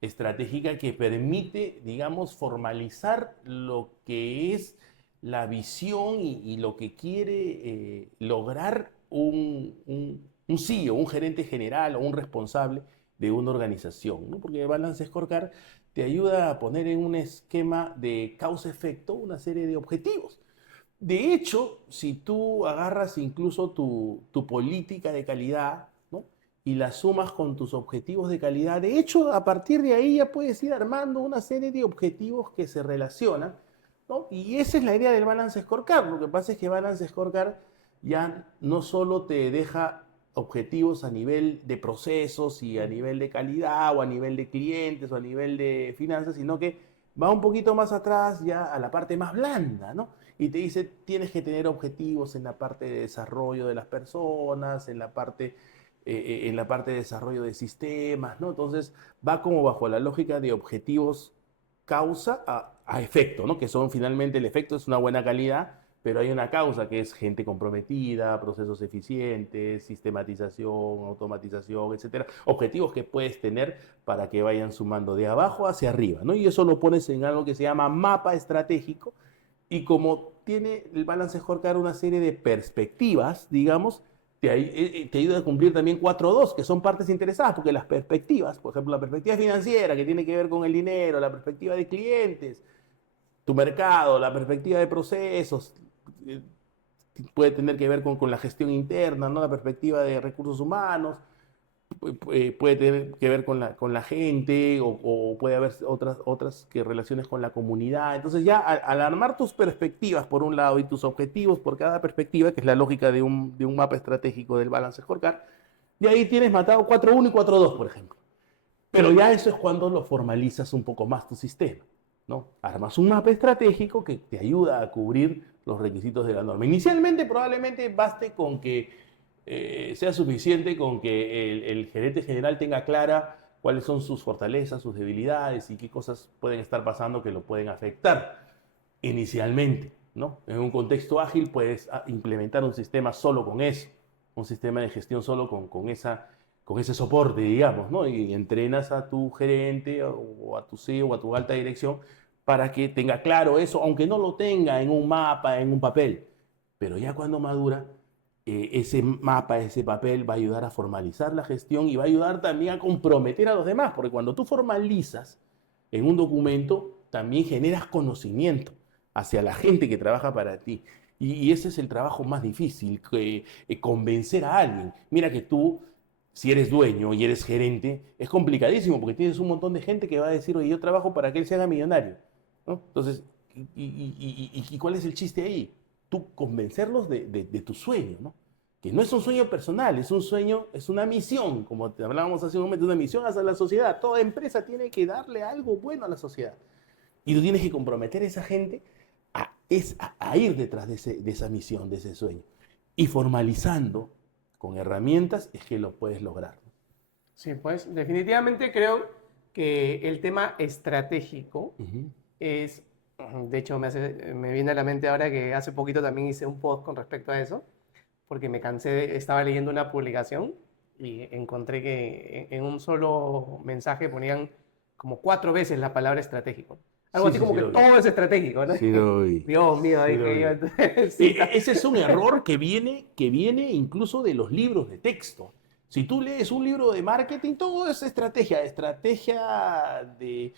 estratégica que permite, digamos, formalizar lo que es la visión y lo que quiere lograr un CEO, un gerente general o un responsable de una organización, ¿no? Porque Balance Scorecard te ayuda a poner en un esquema de causa-efecto una serie de objetivos. De hecho, si tú agarras incluso tu política de calidad, ¿no? Y la sumas con tus objetivos de calidad, de hecho, a partir de ahí ya puedes ir armando una serie de objetivos que se relacionan, ¿no? Y esa es la idea del Balance Scorecard. Lo que pasa es que Balance Scorecard ya no solo te deja objetivos a nivel de procesos y a nivel de calidad o a nivel de clientes o a nivel de finanzas, sino que va un poquito más atrás ya a la parte más blanda, ¿no? Y te dice, tienes que tener objetivos en la parte de desarrollo de las personas, en la parte en la parte de desarrollo de sistemas, ¿no? Entonces va como bajo la lógica de objetivos causa a efecto, ¿no? Que son finalmente el efecto es una buena calidad, pero hay una causa que es gente comprometida, procesos eficientes, sistematización, automatización, etcétera. Objetivos que puedes tener para que vayan sumando de abajo hacia arriba, ¿no? Y eso lo pones en algo que se llama mapa estratégico. Y como tiene el Balance Scorecard una serie de perspectivas, digamos, te ayuda a cumplir también 4.2, que son partes interesadas, porque las perspectivas, por ejemplo, la perspectiva financiera, que tiene que ver con el dinero, la perspectiva de clientes, tu mercado, la perspectiva de procesos, eh, puede tener que ver con la gestión interna, ¿no? La perspectiva de recursos humanos, puede tener que ver con la gente o puede haber otras que relaciones con la comunidad. Entonces ya al armar tus perspectivas por un lado y tus objetivos por cada perspectiva, que es la lógica de un mapa estratégico del Balance Scorecard, y ahí tienes matado 4.1 y 4.2, por ejemplo. Pero ya eso es cuando lo formalizas un poco más tu sistema, ¿no? Armas un mapa estratégico que te ayuda a cubrir los requisitos de la norma. Inicialmente probablemente baste con que sea suficiente con que el gerente general tenga clara cuáles son sus fortalezas, sus debilidades y qué cosas pueden estar pasando que lo pueden afectar inicialmente, ¿no? En un contexto ágil puedes implementar un sistema solo con eso, un sistema de gestión solo con ese soporte, digamos, ¿no? Y entrenas a tu gerente o a tu CEO o a tu alta dirección para que tenga claro eso, aunque no lo tenga en un mapa, en un papel. Pero ya cuando madura, ese mapa, ese papel va a ayudar a formalizar la gestión y va a ayudar también a comprometer a los demás, porque cuando tú formalizas en un documento, también generas conocimiento hacia la gente que trabaja para ti. Y ese es el trabajo más difícil, convencer a alguien. Mira que tú, si eres dueño y eres gerente, es complicadísimo porque tienes un montón de gente que va a decir, oye, yo trabajo para que él se haga millonario, ¿no? Entonces, ¿y cuál es el chiste ahí? Tú convencerlos de tu sueño, ¿no? Que no es un sueño personal, es un sueño, es una misión, como te hablábamos hace un momento, una misión hacia la sociedad. Toda empresa tiene que darle algo bueno a la sociedad. Y tú tienes que comprometer a esa gente a ir detrás de esa misión, de ese sueño. Y formalizando con herramientas es que lo puedes lograr. Sí, pues definitivamente creo que el tema estratégico es, de hecho me viene a la mente ahora que hace poquito también hice un post con respecto a eso, porque me cansé, estaba leyendo una publicación y encontré que en un solo mensaje ponían como 4 veces la palabra estratégico. Algo así como que todo es estratégico, ¿no? Sí, lo vi. Dios mío, Sí, dije yo. Entonces, ese es un error que viene incluso de los libros de texto. Si tú lees un libro de marketing, todo es estrategia. Estrategia de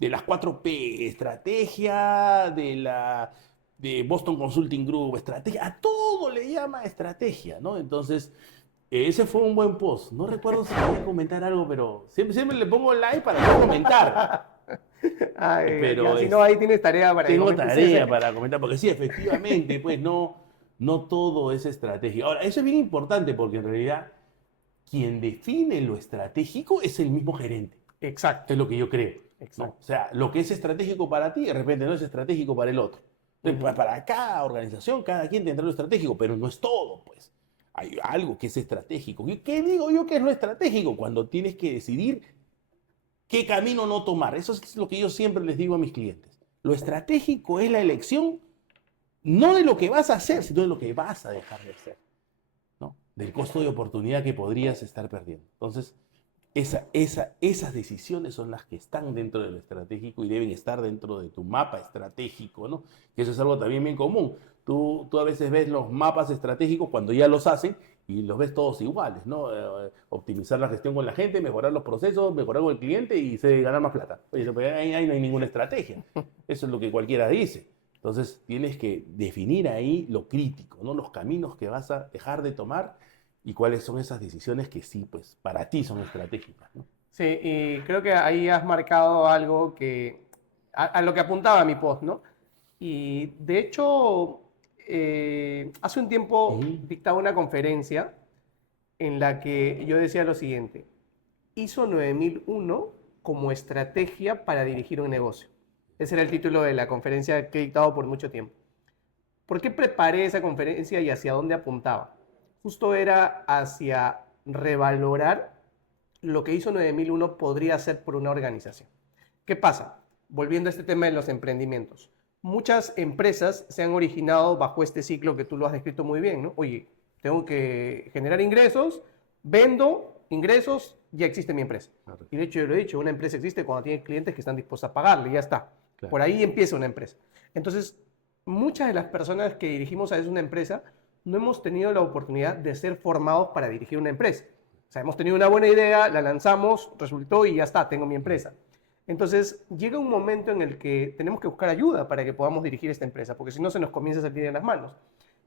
las 4P, estrategia de Boston Consulting Group, estrategia. A todo le llama estrategia, ¿no? Entonces, ese fue un buen post. No recuerdo si voy a comentar algo, pero siempre le pongo like para no comentar. ay, Pero si no, ahí tienes tarea para tengo comentar. tarea para comentar, porque sí, efectivamente, pues no todo es estratégico. Ahora, eso es bien importante porque en realidad quien define lo estratégico es el mismo gerente. Exacto. Es lo que yo creo, ¿no? Exacto. O sea, lo que es estratégico para ti, de repente no es estratégico para el otro. Entonces, para cada organización, cada quien tendrá lo estratégico, pero no es todo, pues. Hay algo que es estratégico. ¿Y qué digo yo que es lo estratégico? Cuando tienes que decidir qué camino no tomar. Eso es lo que yo siempre les digo a mis clientes. Lo estratégico es la elección no de lo que vas a hacer, sino de lo que vas a dejar de hacer, ¿no? Del costo de oportunidad que podrías estar perdiendo. Entonces, esas decisiones son las que están dentro de lo estratégico y deben estar dentro de tu mapa estratégico, ¿no? Que eso es algo también bien común. Tú a veces ves los mapas estratégicos cuando ya los hacen y los ves todos iguales, ¿no? Optimizar la gestión con la gente, mejorar los procesos, mejorar con el cliente y ganar más plata. Oye, ahí no hay ninguna estrategia. Eso es lo que cualquiera dice. Entonces tienes que definir ahí lo crítico, ¿no? Los caminos que vas a dejar de tomar y cuáles son esas decisiones que sí, pues para ti son estratégicas, ¿no? Sí, y creo que ahí has marcado algo que, a lo que apuntaba mi post, ¿no? Y de hecho, hace un tiempo dictaba una conferencia en la que yo decía lo siguiente: ISO 9001 como estrategia para dirigir un negocio. Ese era el título de la conferencia que he dictado por mucho tiempo. ¿Por qué preparé esa conferencia y hacia dónde apuntaba? Justo era hacia revalorar lo que ISO 9001 podría hacer por una organización. ¿Qué pasa? Volviendo a este tema de los emprendimientos. Muchas empresas se han originado bajo este ciclo que tú lo has descrito muy bien, ¿no? Oye, tengo que generar ingresos, vendo ingresos, ya existe mi empresa. Claro. Y de hecho, yo lo he dicho, una empresa existe cuando tiene clientes que están dispuestos a pagarle, ya está. Claro. Por ahí empieza una empresa. Entonces, muchas de las personas que dirigimos a veces una empresa no hemos tenido la oportunidad de ser formados para dirigir una empresa. O sea, hemos tenido una buena idea, la lanzamos, resultó y ya está, tengo mi empresa. Entonces, llega un momento en el que tenemos que buscar ayuda para que podamos dirigir esta empresa, porque si no se nos comienza a salir de las manos.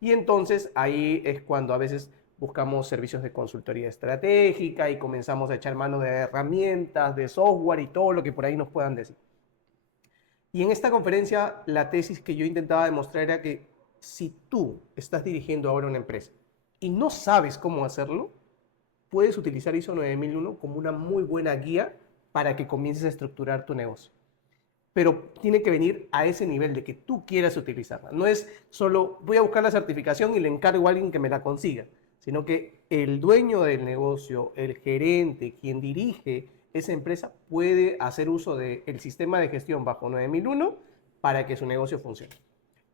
Y entonces ahí es cuando a veces buscamos servicios de consultoría estratégica y comenzamos a echar mano de herramientas, de software y todo lo que por ahí nos puedan decir. Y en esta conferencia, la tesis que yo intentaba demostrar era que si tú estás dirigiendo ahora una empresa y no sabes cómo hacerlo, puedes utilizar ISO 9001 como una muy buena guía para que comiences a estructurar tu negocio. Pero tiene que venir a ese nivel de que tú quieras utilizarla. No es solo voy a buscar la certificación y le encargo a alguien que me la consiga, sino que el dueño del negocio, el gerente, quien dirige esa empresa, puede hacer uso del sistema de gestión bajo 9001 para que su negocio funcione.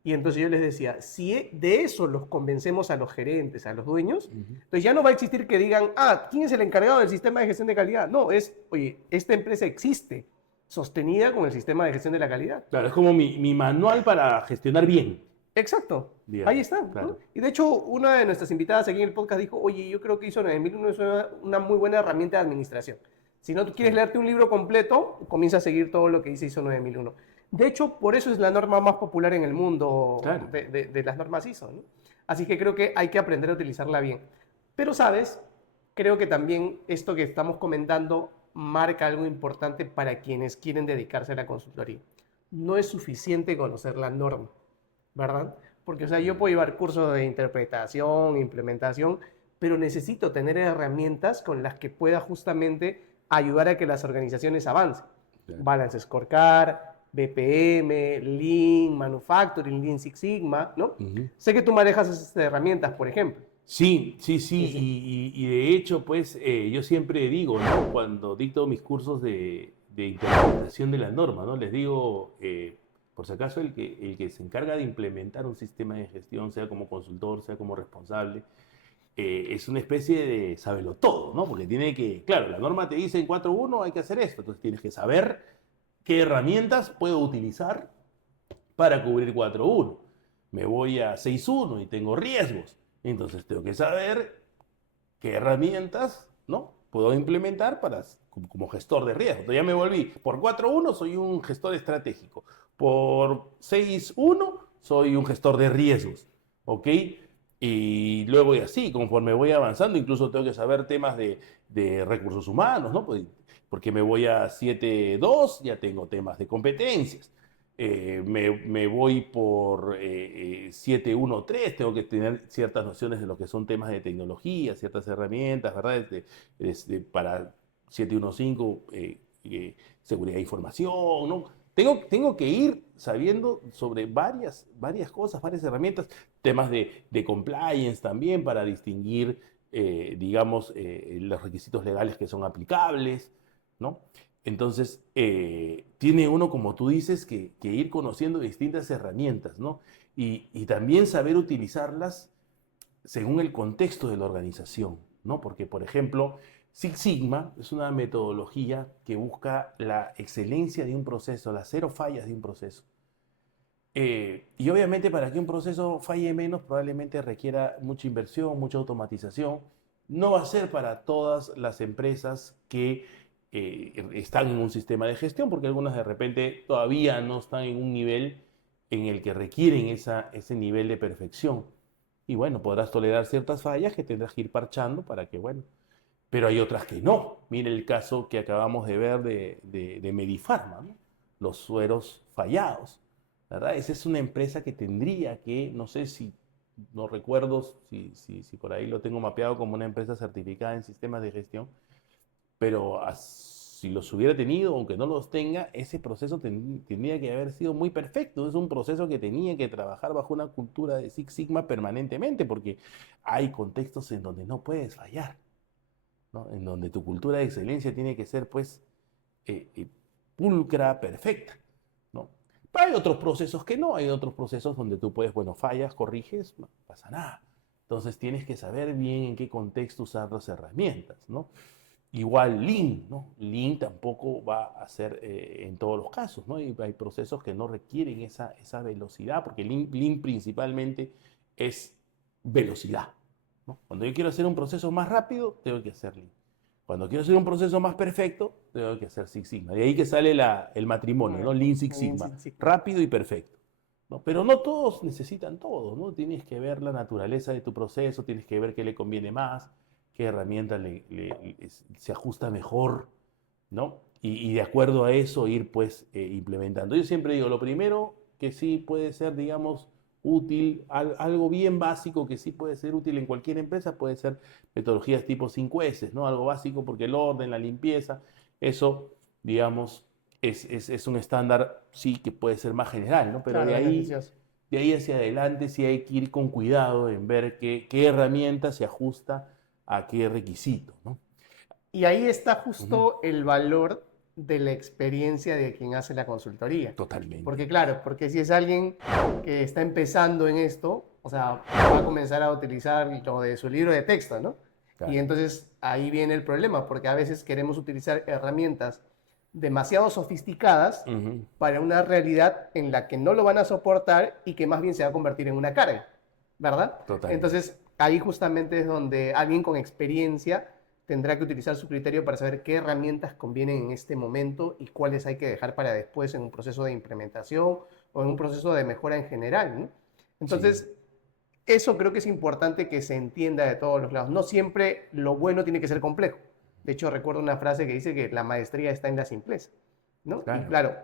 Y entonces yo les decía, si de eso los convencemos a los gerentes, a los dueños, entonces ya no va a existir que digan, ¿quién es el encargado del sistema de gestión de calidad? No, oye, esta empresa existe, sostenida con el sistema de gestión de la calidad. Claro, es como mi manual para gestionar bien. Exacto, Digamos, ahí está. claro. ¿No? Y de hecho, una de nuestras invitadas aquí en el podcast dijo, oye, yo creo que ISO 9001 es una muy buena herramienta de administración. Si no quieres leerte un libro completo, comienza a seguir todo lo que dice ISO 9001. De hecho, por eso es la norma más popular en el mundo Claro. de las normas ISO, ¿no? Así que creo que hay que aprender a utilizarla bien. Pero, ¿sabes? Creo que también esto que estamos comentando marca algo importante para quienes quieren dedicarse a la consultoría. No es suficiente conocer la norma, ¿verdad? Porque, o sea, yo puedo llevar cursos de interpretación, implementación, pero necesito tener herramientas con las que pueda justamente ayudar a que las organizaciones avancen. Claro. Balance Scorecard, BPM, Lean, Manufacturing, Lean Six Sigma, ¿no? Sé que tú manejas esas herramientas, por ejemplo. Sí. Sí. Y de hecho, pues yo siempre digo, ¿no? Cuando dicto mis cursos de interpretación de la norma, ¿no? Les digo, por si acaso, el que se encarga de implementar un sistema de gestión, sea como consultor, sea como responsable, es una especie de sabelotodo, ¿no? Porque tiene que, claro, la norma te dice en 4.1 hay que hacer esto, entonces tienes que saber qué herramientas puedo utilizar para cubrir 4.1. Me voy a 6.1 y tengo riesgos, entonces tengo que saber qué herramientas, ¿no?, puedo implementar como gestor de riesgos. Entonces ya me volví, por 4.1 soy un gestor estratégico, por 6.1 soy un gestor de riesgos, ¿ok? Y luego y así, conforme voy avanzando, incluso tengo que saber temas de recursos humanos, ¿no? Porque me voy a 7.2, ya tengo temas de competencias. Me voy por 7.1.3, tengo que tener ciertas nociones de lo que son temas de tecnología, ciertas herramientas, ¿verdad? Para 7.1.5, seguridad de información, ¿no? Tengo que ir sabiendo sobre varias cosas, varias herramientas, temas de compliance también para distinguir, digamos, los requisitos legales que son aplicables, ¿no? Entonces, tiene uno, como tú dices, que ir conociendo distintas herramientas, ¿no? Y también saber utilizarlas según el contexto de la organización, ¿no? Porque, por ejemplo, Six Sigma es una metodología que busca la excelencia de un proceso, las 0 fallas de un proceso. Y obviamente para que un proceso falle menos, probablemente requiera mucha inversión, mucha automatización. No va a ser para todas las empresas que están en un sistema de gestión, porque algunas de repente todavía no están en un nivel en el que requieren ese nivel de perfección. Y bueno, podrás tolerar ciertas fallas que tendrás que ir parchando para que, bueno, pero hay otras que no. Mire el caso que acabamos de ver de Medifarma, ¿no? Los sueros fallados, ¿verdad? Esa es una empresa que tendría que, no sé si, no recuerdo si por ahí lo tengo mapeado como una empresa certificada en sistemas de gestión, pero si los hubiera tenido, aunque no los tenga, ese proceso tendría que haber sido muy perfecto. Es un proceso que tenía que trabajar bajo una cultura de Six Sigma permanentemente, porque hay contextos en donde no puedes fallar. ¿no? En donde tu cultura de excelencia tiene que ser, pues, pulcra, perfecta, ¿no? Pero hay otros procesos que no, hay otros procesos donde tú puedes, bueno, fallas, corriges, no pasa nada. Entonces tienes que saber bien en qué contexto usar las herramientas, ¿no? Igual Lean, ¿no? Lean tampoco va a ser en todos los casos, ¿no? Y hay procesos que no requieren esa velocidad, porque Lean principalmente es velocidad, ¿no? Cuando yo quiero hacer un proceso más rápido, tengo que hacer Lean. Cuando quiero hacer un proceso más perfecto, tengo que hacer Six Sigma. De ahí que sale el matrimonio, ¿no? Lean Six Lean Sigma, Six Sigma. rápido y perfecto, ¿no? Pero no todos necesitan todo, ¿no? Tienes que ver la naturaleza de tu proceso, tienes que ver qué le conviene más, qué herramienta se ajusta mejor, ¿no? Y de acuerdo a eso ir pues implementando. Yo siempre digo, lo primero que sí puede ser, digamos, útil, algo bien básico que sí puede ser útil en cualquier empresa, puede ser metodologías tipo 5S, ¿no? Algo básico porque el orden, la limpieza, eso, digamos, es un estándar, sí, que puede ser más general, ¿no? Pero Claro, beneficioso. de ahí hacia adelante sí hay que ir con cuidado en ver qué herramienta se ajusta a qué requisito, ¿no? Y ahí está Ujú. justo el valor de la experiencia de quien hace la consultoría. Totalmente. Porque claro, porque si es alguien que está empezando en esto, o sea, va a comenzar a utilizar lo de su libro de texto, ¿no? Y Claro. entonces ahí viene el problema, porque a veces queremos utilizar herramientas demasiado sofisticadas Ujú. para una realidad en la que no lo van a soportar y que más bien se va a convertir en una carga, ¿verdad? Totalmente. Entonces ahí justamente es donde alguien con experiencia tendrá que utilizar su criterio para saber qué herramientas convienen en este momento y cuáles hay que dejar para después en un proceso de implementación o en un proceso de mejora en general, ¿no? Sí. Entonces, eso creo que es importante que se entienda de todos los lados. No siempre lo bueno tiene que ser complejo. De hecho, recuerdo una frase que dice que la maestría está en la simpleza, ¿no? Y Claro. claro,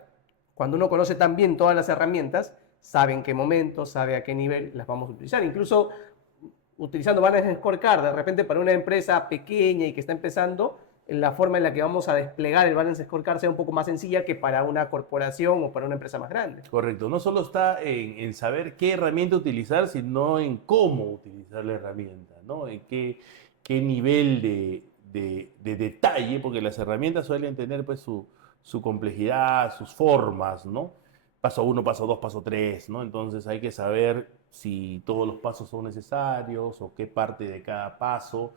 cuando uno conoce tan bien todas las herramientas, sabe en qué momento, sabe a qué nivel las vamos a utilizar. Incluso utilizando Balance Scorecard, de repente para una empresa pequeña y que está empezando, la forma en la que vamos a desplegar el Balance Scorecard sea un poco más sencilla que para una corporación o para una empresa más grande. Correcto. No solo está en saber qué herramienta utilizar, sino en cómo utilizar la herramienta, ¿no? En qué nivel de detalle, porque las herramientas suelen tener pues su complejidad, sus formas, ¿no? Paso uno, paso dos, paso tres, ¿no? Entonces hay que saber si todos los pasos son necesarios o qué parte de cada paso.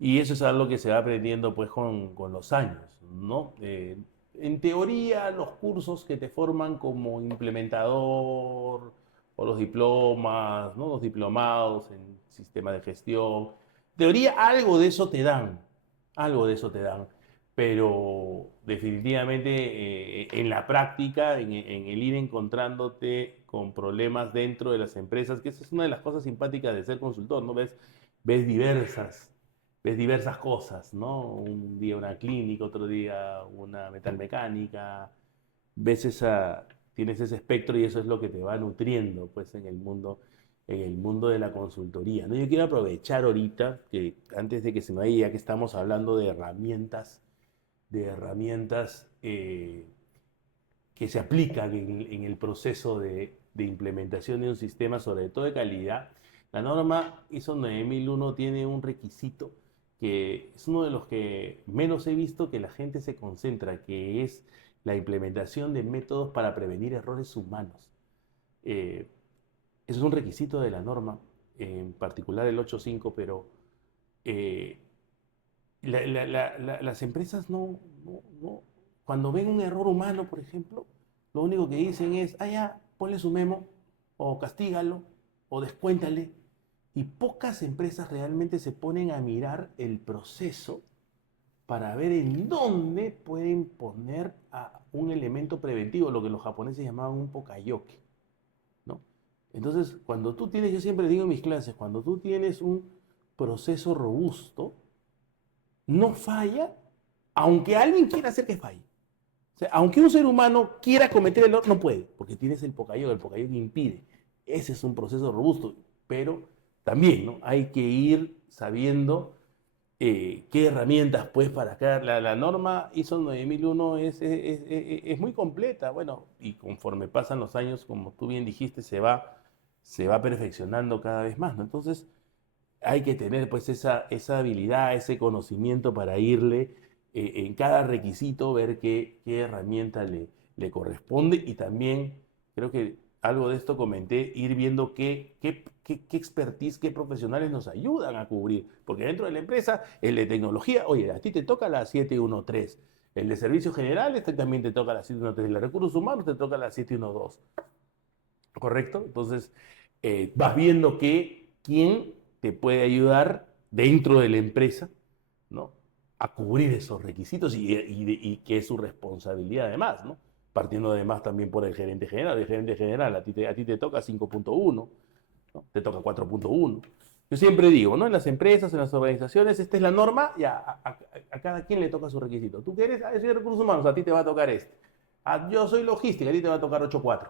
Y eso es algo que se va aprendiendo pues con los años, ¿no? En teoría, los cursos que te forman como implementador o los diplomas, ¿no? Los diplomados en sistema de gestión, en teoría algo de eso te dan, pero definitivamente en la práctica, en el ir encontrándote con problemas dentro de las empresas, que esa es una de las cosas simpáticas de ser consultor, ¿no? Ves diversas cosas, ¿no? Un día una clínica, otro día una metalmecánica, ves tienes ese espectro y eso es lo que te va nutriendo, pues, en el mundo de la consultoría, ¿no? Yo quiero aprovechar ahorita, que antes de que se me vaya, ya que estamos hablando de herramientas que se aplican en el proceso de implementación de un sistema, sobre todo de calidad. La norma ISO 9001 tiene un requisito que es uno de los que menos he visto que la gente se concentra, que es la implementación de métodos para prevenir errores humanos. Eh, Eso es un requisito de la norma, en particular el 8.5, pero eh, las empresas no, cuando ven un error humano, por ejemplo, lo único que dicen es, ah, ya, ponle su memo, o castígalo, o descuéntale. Y pocas empresas realmente se ponen a mirar el proceso para ver en dónde pueden poner a un elemento preventivo, lo que los japoneses llamaban un pokayoke, ¿no? Entonces, cuando tú tienes, yo siempre digo en mis clases, cuando tú tienes un proceso robusto, no falla, aunque alguien quiera hacer que falle. O sea, aunque un ser humano quiera cometer el error, no puede, porque tienes el Pocayoke que impide. Ese es un proceso robusto, pero también, ¿no? Hay que ir sabiendo qué herramientas, pues, para acá. La norma ISO 9001 es muy completa, bueno, y conforme pasan los años, como tú bien dijiste, se va perfeccionando cada vez más, ¿no? Entonces, hay que tener pues esa habilidad, ese conocimiento para irle en cada requisito, ver qué herramienta le corresponde, y también creo que algo de esto comenté, ir viendo qué expertise, qué profesionales nos ayudan a cubrir, porque dentro de la empresa, el de tecnología, oye, a ti te toca la 713, el de servicios generales también te toca la 713, el de recursos humanos te toca la 712, ¿correcto? Entonces, vas viendo quién te puede ayudar dentro de la empresa, ¿no?, a cubrir esos requisitos y que es su responsabilidad además, ¿no? Partiendo además también por el gerente general. El gerente general, a ti te toca 5.1, ¿no?, te toca 4.1. Yo siempre digo, ¿no?, en las empresas, en las organizaciones, esta es la norma, ya a cada quien le toca su requisito. Tú que eres, yo soy de recursos humanos, a ti te va a tocar este. Yo soy logística, a ti te va a tocar 8.4.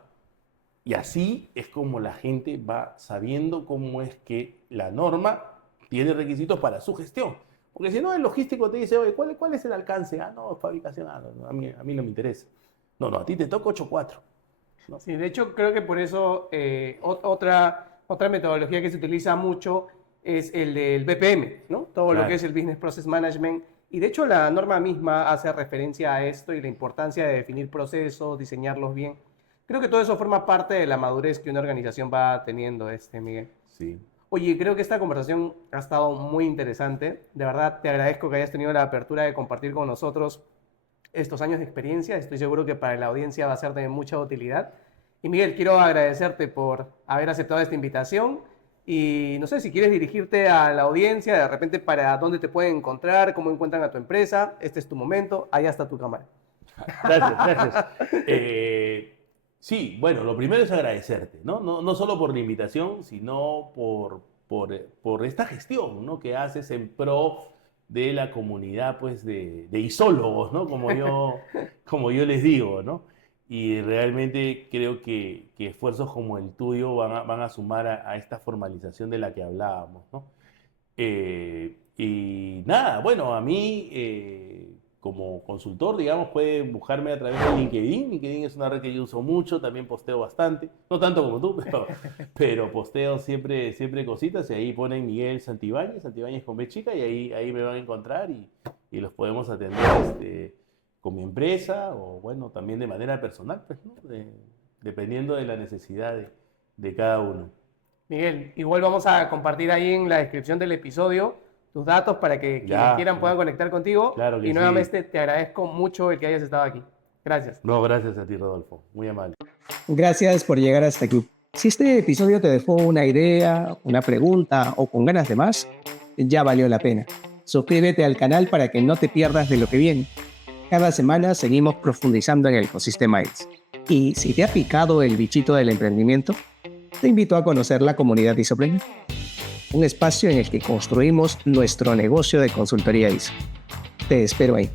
Y así es como la gente va sabiendo cómo es que la norma tiene requisitos para su gestión. Porque si no, el logístico te dice, oye, ¿cuál es el alcance? No, fabricación, no, a mí no me interesa. No, a ti te toca 8.4. ¿No? Sí, de hecho, creo que por eso otra metodología que se utiliza mucho es el del BPM, ¿no? Todo Claro. lo que es el Business Process Management. Y de hecho, la norma misma hace referencia a esto y la importancia de definir procesos, diseñarlos bien. Creo que todo eso forma parte de la madurez que una organización va teniendo, Miguel. Sí. Oye, creo que esta conversación ha estado muy interesante. De verdad, te agradezco que hayas tenido la apertura de compartir con nosotros estos años de experiencia. Estoy seguro que para la audiencia va a ser de mucha utilidad. Y Miguel, quiero agradecerte por haber aceptado esta invitación. Y no sé, si quieres dirigirte a la audiencia, de repente para dónde te pueden encontrar, cómo encuentran a tu empresa. Este es tu momento, allá está tu cámara. Gracias. Sí, bueno, lo primero es agradecerte, ¿no? No solo por la invitación, sino por esta gestión, ¿no?, que haces en pro de la comunidad, pues, de isólogos, ¿no?, como yo les digo, ¿no? Y realmente creo que esfuerzos como el tuyo van a sumar a esta formalización de la que hablábamos, ¿no? Y nada, bueno, a mí, como consultor, digamos, pueden buscarme a través de LinkedIn. LinkedIn es una red que yo uso mucho, también posteo bastante, no tanto como tú, pero posteo siempre cositas, y ahí ponen Miguel Santibáñez con B chica, y ahí me van a encontrar y los podemos atender con mi empresa, o bueno, también de manera personal, pues, ¿no? Dependiendo de la necesidad de cada uno. Miguel, igual vamos a compartir ahí en la descripción del episodio tus datos para que quienes quieran puedan conectar contigo. Claro que y nuevamente sí. te agradezco mucho el que hayas estado aquí. Gracias. No, gracias a ti, Rodolfo. Muy amable. Gracias por llegar hasta aquí. Si este episodio te dejó una idea, una pregunta o con ganas de más, ya valió la pena. Suscríbete al canal para que no te pierdas de lo que viene. Cada semana seguimos profundizando en el ecosistema ITS. Y si te ha picado el bichito del emprendimiento, te invito a conocer la comunidad ISOpreneur, un espacio en el que construimos nuestro negocio de consultoría ISO. Te espero ahí.